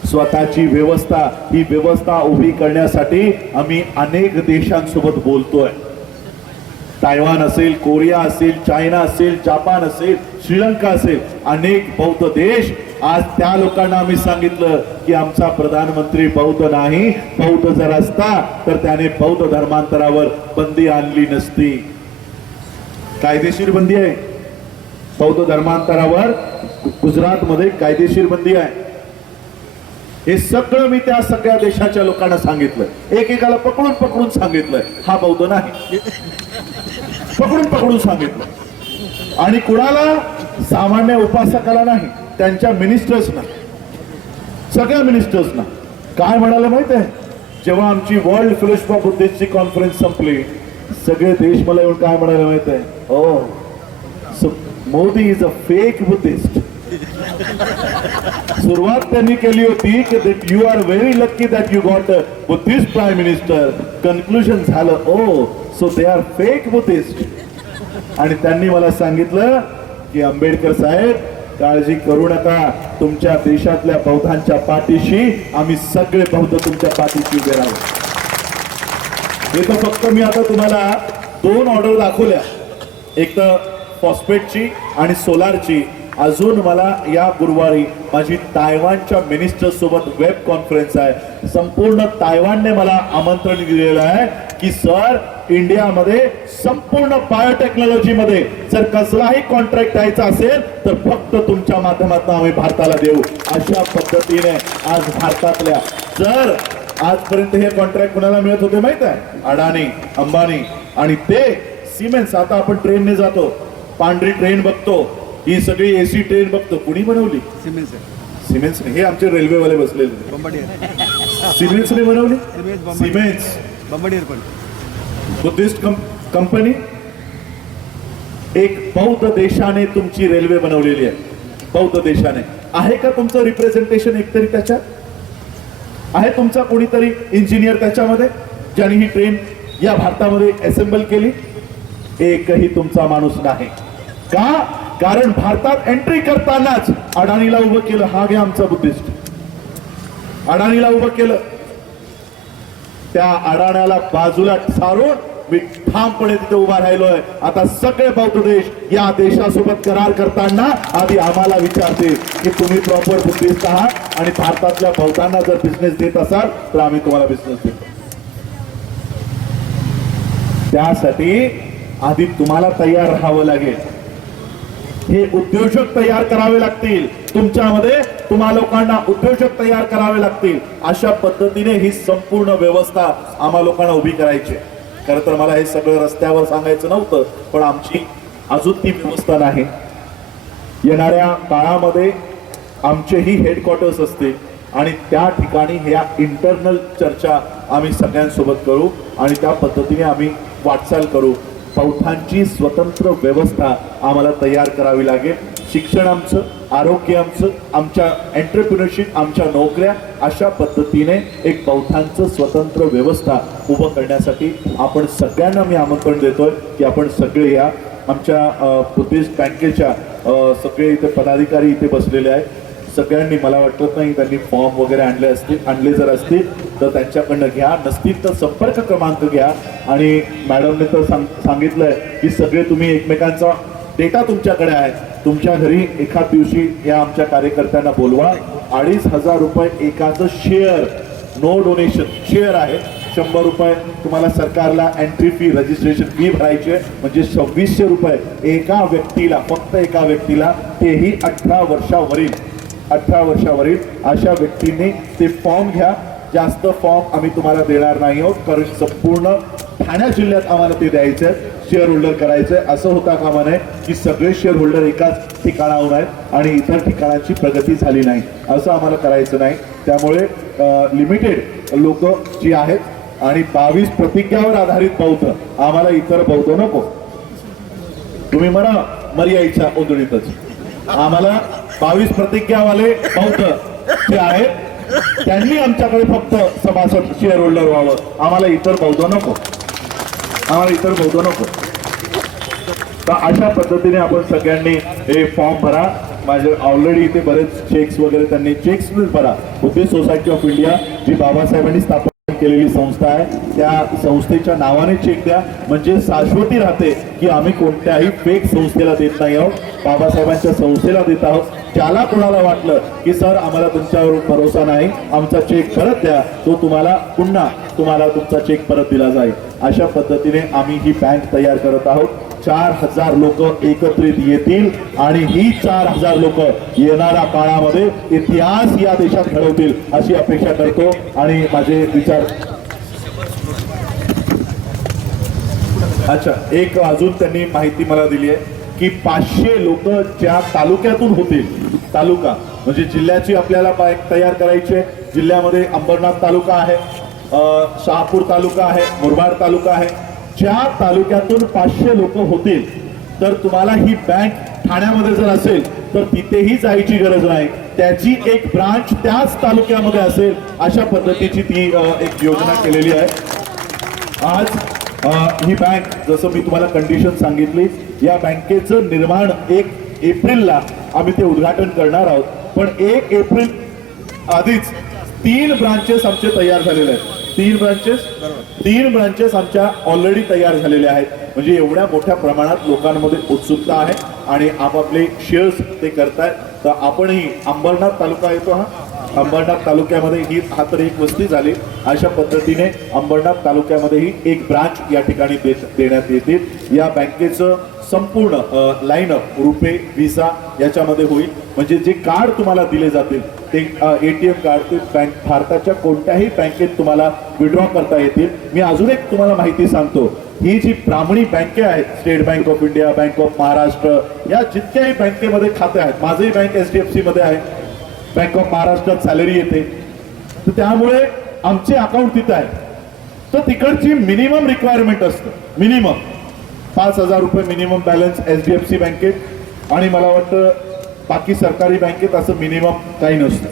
स्वतःची व्यवस्था, ही व्यवस्था उभी करण्यासाठी आम्ही अनेक देशांसोबत बोलतोय. तायवान असेल, कोरिया असेल, चायना असेल, जपान असेल, श्रीलंका असेल, अनेक बौद्ध देश. आज त्या लोकांना आम्ही सांगितलं की आमचा प्रधानमंत्री बौद्ध नाही, बौद्ध जर असता तर त्याने बौद्ध धर्मांतरावर बंदी आणली नसती. कायदेशीर बंदी आहे बौद्ध धर्मांतरावर, गुजरातमध्ये कायदेशीर बंदी आहे. हे सगळं मी त्या सगळ्या देशाच्या लोकांना सांगितलं, एकेकाला पकडून पकडून सांगितलंय. हा बौद्ध नाही, पकडून पकडून सांगितलं. आणि कुणाला, सामान्य उपासकाला नाही, त्यांच्या मिनिस्टर्सना, सगळ्या मिनिस्टर्सना काय म्हणाले माहित आहे? जेव्हा आमची वर्ल्ड फेलोशिप ऑफ बुद्धिस्टची कॉन्फरन्स संपली, सगळे देश मला येऊन काय म्हणाले माहित आहे? Oh so Modi is a fake Buddhist. सुरुवात त्यांनी केली होती की that you are very lucky that you got a Buddhist prime minister. Conclusion झालं, oh so they are fake Buddhist. आणि त्यांनी मला सांगितलं की आंबेडकर साहेब, काळजी करू नका, तुमच्या देशातल्या बौद्धांच्या पाठीशी आम्ही सगळे बौद्ध तुमच्या पाठीशी उभे राहू. हे तर फक्त मी आता तुम्हाला 2 ऑर्डर दाखवल्या, एक तर फॉस्फेटची आणि सोलारची. अजून मला या गुरुवारी माझी तायवानच्या मिनिस्टर सोबत वेब कॉन्फरन्स आहे. संपूर्ण तायवानने मला आमंत्रण दिलेलं आहे की सर, इंडियामध्ये संपूर्ण बायोटेक्नॉलॉजी मध्ये जर कसलाही कॉन्ट्रॅक्ट द्यायचा असेल तर फक्त तुमच्या माध्यमातून आम्ही भारताला देऊ. अशा पद्धतीने आज भारतातल्या, जर आजपर्यंत हे कॉन्ट्रॅक्ट कुणाला मिळत होते माहित आहे? अडाणी, अंबानी आणि ते सिमेंट्स. आता आपण ट्रेनने जातो, पांढरी ट्रेन बघतो, ही सगळी एसी ट्रेन बघतो, कुणी बनवली? सिमेंट्सने. हे आमचे रेल्वेवाले बसलेले, सिमेंट्सने बनवली. Cements Buddhist company. एक बौद्ध देशाने तुमची रेल्वे बनवलेली आहे, बौद्ध देशाने. आहे का तुमचं रिप्रेझेंटेशन एकतरी त्याच्यात? आहे तुमचा कोणीतरी इंजिनियर त्याच्यामध्ये, ज्याने ही ट्रेन या भारतामध्ये असेंबल केली? एकही तुमचा माणूस नाही. का? कारण भारतात एंट्री करतानाच अडाणीला उभं केलं. हा घ्या आमचा बुद्धिस्ट. अडाणीला उभं केलं. त्या अडाण्याला बाजूला सारून मी ठामपणे तिथे उभा राहिलोय. आता सगळे बौद्ध देश या देशासोबत करार करताना आधी आम्हाला विचारते की तुम्ही प्रॉपर बुद्धिस्ट आहात आणि भारतातल्या बौद्धांना जर बिझनेस देत असाल तर आम्ही तुम्हाला बिझनेस देतो. त्यासाठी आधी तुम्हाला तयार राहावं लागेल. हे उद्योजक तयार करावे लागतील तुमच्यामध्ये, तुम्हा लोकांना उद्योजक तयार करावे लागतील. अशा पद्धतीने ही संपूर्ण व्यवस्था आम्हा लोकांना उभी करायची. खरं तर मला हे सगळं रस्त्यावर सांगायचं नव्हतं, पण आमची अजून ती व्यवस्था नाही. येणाऱ्या काळामध्ये आमचेही हेडक्वार्टर्स असतील आणि त्या ठिकाणी ह्या इंटरनल चर्चा आम्ही सगळ्यांसोबत करू आणि त्या पद्धतीने आम्ही वाटचाल करू. बौद्धांची स्वतंत्र व्यवस्था आम्हाला तयार करावी लागेल. शिक्षण आमचं, आरोग्य आमचं, आमच्या एंटरप्रिनरशिप, आमच्या नोकऱ्या, अशा पद्धतीने एक बौद्धांचं स्वतंत्र व्यवस्था उभं करण्यासाठी आपण सगळ्यांना मी आमंत्रण देतोय की आपण सगळे या आमच्या बुद्धिस्ट बँकेच्या सगळे इथे पदाधिकारी इथे बसलेले आहेत. सगळ्यांनी, मला वाटत नाही त्यांनी फॉर्म वगैरे आणले जर असतील तर त्यांच्याकडनं घ्या, नसतील तर संपर्क क्रमांक घ्या. आणि मॅडमने तर सांगितलंय की सगळे तुम्ही एकमेकांचा डेटा तुमच्याकडे आहे, तुमच्या घरी एखाद दिवशी या आमच्या कार्यकर्त्यांना बोलवा. 2,500 रुपये एकाचं शेअर, नो डोनेशन, शेअर आहे. 100 रुपये तुम्हाला सरकारला एंट्री फी, रजिस्ट्रेशन फी भरायची आहे, म्हणजे 2600 रुपये एका व्यक्तीला, फक्त एका व्यक्तीला, तेही 18 वर्षावरील अशा व्यक्तींनी ते फॉर्म घ्या. जास्त फॉर्म आम्ही तुम्हाला देणार नाही आहोत, कारण संपूर्ण ठाणे जिल्ह्यात आम्हाला ते द्यायचं आहे, शेअर होल्डर करायचंय. असं होता कामा नये की सगळे शेअर होल्डर एकाच ठिकाणाहून आहेत आणि इतर ठिकाणांची प्रगती झाली नाही, असं आम्हाला करायचं नाही. त्यामुळे लिमिटेड लोक जी आहेत आणि 22 प्रतिज्ञावर आधारित बौद्ध, आम्हाला इतर बौद्ध नको. तुम्ही म्हणा मर्याईच्या ओंजळीतच, आम्हाला 22 प्रतिज्ञावाले बौद्ध जे आहेत त्यांनी आमच्याकडे फक्त सभासद, शेअर होल्डर व्हावं. आम्हाला इतर बौद्ध नको, आम्हाला इतर बौद्ध नको. तर अशा पद्धतीने आपण सगळ्यांनी हे फॉर्म भरा. माझे ऑलरेडी इथे बरेच चेक्स वगैरे त्यांनी चेक्स भरा. बुद्धिस्ट सोसायटी ऑफ इंडिया जी बाबासाहेबांनी स्थापन केलेली संस्था आहे, त्या संस्थेच्या नावाने चेक द्या, म्हणजे शाश्वती राहते की आम्ही कोणत्याही फेक संस्थेला देत नाही आहोत, बाबासाहेबांच्या संस्थेला देत आहोत. ज्याला कोणाला वाटलं की सर आम्हाला तुमच्यावर भरोसा नाही, आमचा चेक परत द्या, तो पुन्हा तुम्हाला तुमचा चेक परत दिला जाईल. अशा पद्धतीने आम्ही ही बँक तयार करत आहोत. 4,000 लोक एकत्रित येतील आणि ही 4,000 लोक येणाऱ्या काळामध्ये इतिहास या देशात घडवतील अशी अपेक्षा करतो आणि माझे विचार. अच्छा, एक अजून त्यांनी माहिती मला दिली आहे की 500 लोक ज्या तालुक्यातून होतील, तालुका म्हणजे जिल्ह्याची आपल्याला तयार करायची आहे. जिल्ह्यामध्ये अंबरनाथ तालुका आहे, शहापूर तालुका आहे, मुरबाड तालुका आहे. ज्या तालुक्यातून 500 लोक होतील तर तुम्हाला ही बँक ठाण्यामध्ये जर असेल तर तिथेही जायची गरज नाही, त्याची एक ब्रांच त्याच तालुक्यामध्ये असेल अशा पद्धतीची ती एक योजना केलेली आहे. आज ही बँक, जसं मी तुम्हाला कंडिशन सांगितली, या बँकेचं निर्माण 1 एप्रिलला आम्ही ते उद्घाटन करणार आहोत. पण 1 एप्रिल आधीच 3 ब्रांचेस आमचे तयार झालेले आहेत. 3 ब्रांचेस आमच्या ऑलरेडी तयार झालेल्या आहेत. म्हणजे एवढ्या मोठ्या प्रमाणात लोकांमध्ये उत्सुकता आहे आणि आपापले शेअर्स ते करतायत. तर आपणही अंबरनाथ तालुका येतो, अंबरनाथ तालुक्यामध्ये हा तर एक वस्ती झाली. अशा पद्धतीने अंबरनाथ तालुक्यामध्येही एक ब्रांच या ठिकाणी देण्यात येतील. या बँकेचं संपूर्ण लाईनअप रुपे, व्हिसा याच्यामध्ये होईल. म्हणजे जे कार्ड तुम्हाला दिले जातील ते ATM कार्ड ते भारताच्या कोणत्याही बँकेत तुम्हाला विड्रॉ करता येतील. मी अजून एक तुम्हाला माहिती सांगतो, ही जी ब्राह्मणी बँके आहेत, state bank of India, bank of Maharashtra, या जितक्याही बँकेमध्ये खाते आहेत, माझंही बँक HDFC मध्ये आहे, बँक ऑफ महाराष्ट्रात सॅलरी येते, तर त्यामुळे आमचे अकाउंट तिथं आहे. तर तिकडची मिनिमम रिक्वायरमेंट असतं, मिनिमम 5,000 रुपये मिनिमम बॅलन्स HDFC बँकेत, आणि मला वाटतं बाकी सरकारी बँकेत असं मिनिमम काही नसतं.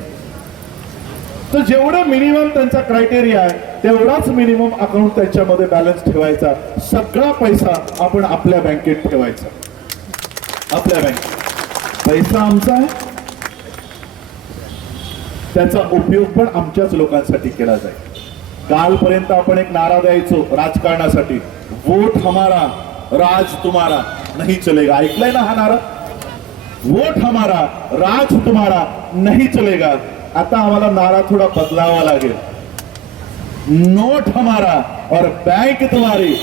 तर जेवढं मिनिमम त्यांचा क्रायटेरिया आहे तेवढाच मिनिमम अकाउंट त्यांच्यामध्ये बॅलन्स ठेवायचा. सगळा पैसा आपण आपल्या बँकेत ठेवायचा. आपल्या बँकेत पैसा आमचा आहे, त्याचा उपयोग पण आमच्याच लोकांसाठी केला जाईल. कालपर्यंत आपण एक नारा द्यायचो राजकारणासाठी, वोट हमारा राज तुम्हारा नहीं चलेगा. ऐकलाय ना हा नारा? वोट हमारा राज तुम्हारा नहीं चलेगा. आता आम्हाला नारा थोडा बदलावा लागेल. नोट हमारा और बैंक तुम्हारी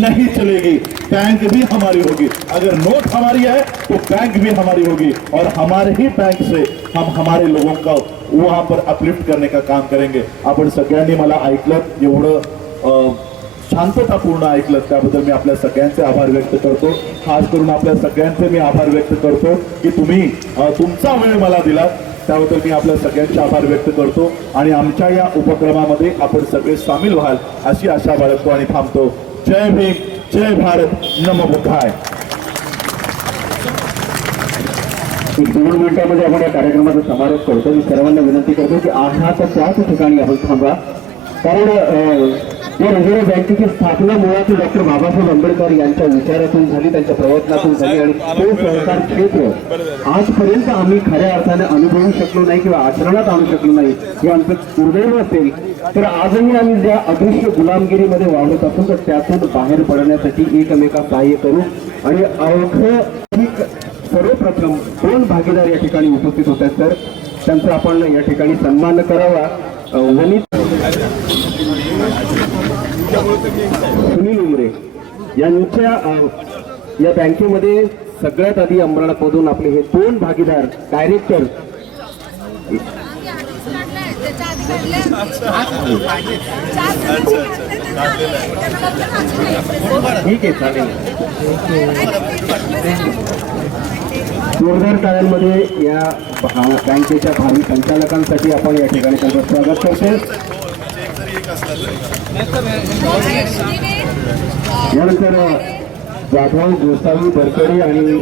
नहीं चलेगी, बैंक भी हमारी होगी. अगर नोट हमारी है तो बैंक भी हमारी होगी और हमारे ही बैंक से हम हमारे लोगों का वहां पर अपलिफ्ट करने का काम करेंगे. आपण सगळ्यांनी मला ऐकलं, एवढं शांततापूर्ण ऐकलं, त्याबद्दल मी आपल्या सगळ्यांचे आभार व्यक्त करतो. खास करून आपल्या सगळ्यांचे मी आभार व्यक्त करतो की तुम्ही तुमचा वेळ मला दिला, त्याबद्दल मी आपल्या सगळ्यांचे आभार व्यक्त करतो. आणि आमच्या या उपक्रमामध्ये आपण सगळे सामील व्हाल अशी आशा बाळगतो आणि थांबतो. जय भीम, जय भारत, नमो बुद्धाय. 2 मिनिटांमध्ये आपण या कार्यक्रमाचा समारोप करतो. मी सर्वांना विनंती करतो की आहात त्याच ठिकाणी आपण थांबा, कारण या रिझर्व्ह बँकेची स्थापना मुळात डॉक्टर बाबासाहेब आंबेडकर यांच्या विचारातून झाली, त्यांच्या प्रयत्नातून झाली. आणि तो सहकार क्षेत्र आजपर्यंत आम्ही खऱ्या अर्थाने अनुभवू शकलो नाही किंवा आचरणात आणू शकलो नाही, हे आमचं दुर्दैव असेल. तर आजही आम्ही ज्या अदृश्य गुलामगिरीमध्ये वावरत असू तर त्यातून बाहेर पडण्यासाठी एकमेका सहाय्य करू. आणि अवघं सर्वप्रथम 2 भागीदार या ठिकाणी उपस्थित होत आहेत, तर त्यांचा आपण या ठिकाणी सन्मान करावा. वनित सुनील उमरे यांच्या या बँकेमध्ये सगळ्यात आधी अंबरनाथमधून आपले हे 2 भागीदार डायरेक्टर ठीक आहे, चालेल. जोरदार टाळ्यांमध्ये या बँकेच्या भावी संचालकांसाठी आपण या ठिकाणी त्यांचं स्वागत करतो. यानंतर जाधव, गोसावी, बरकडी आणि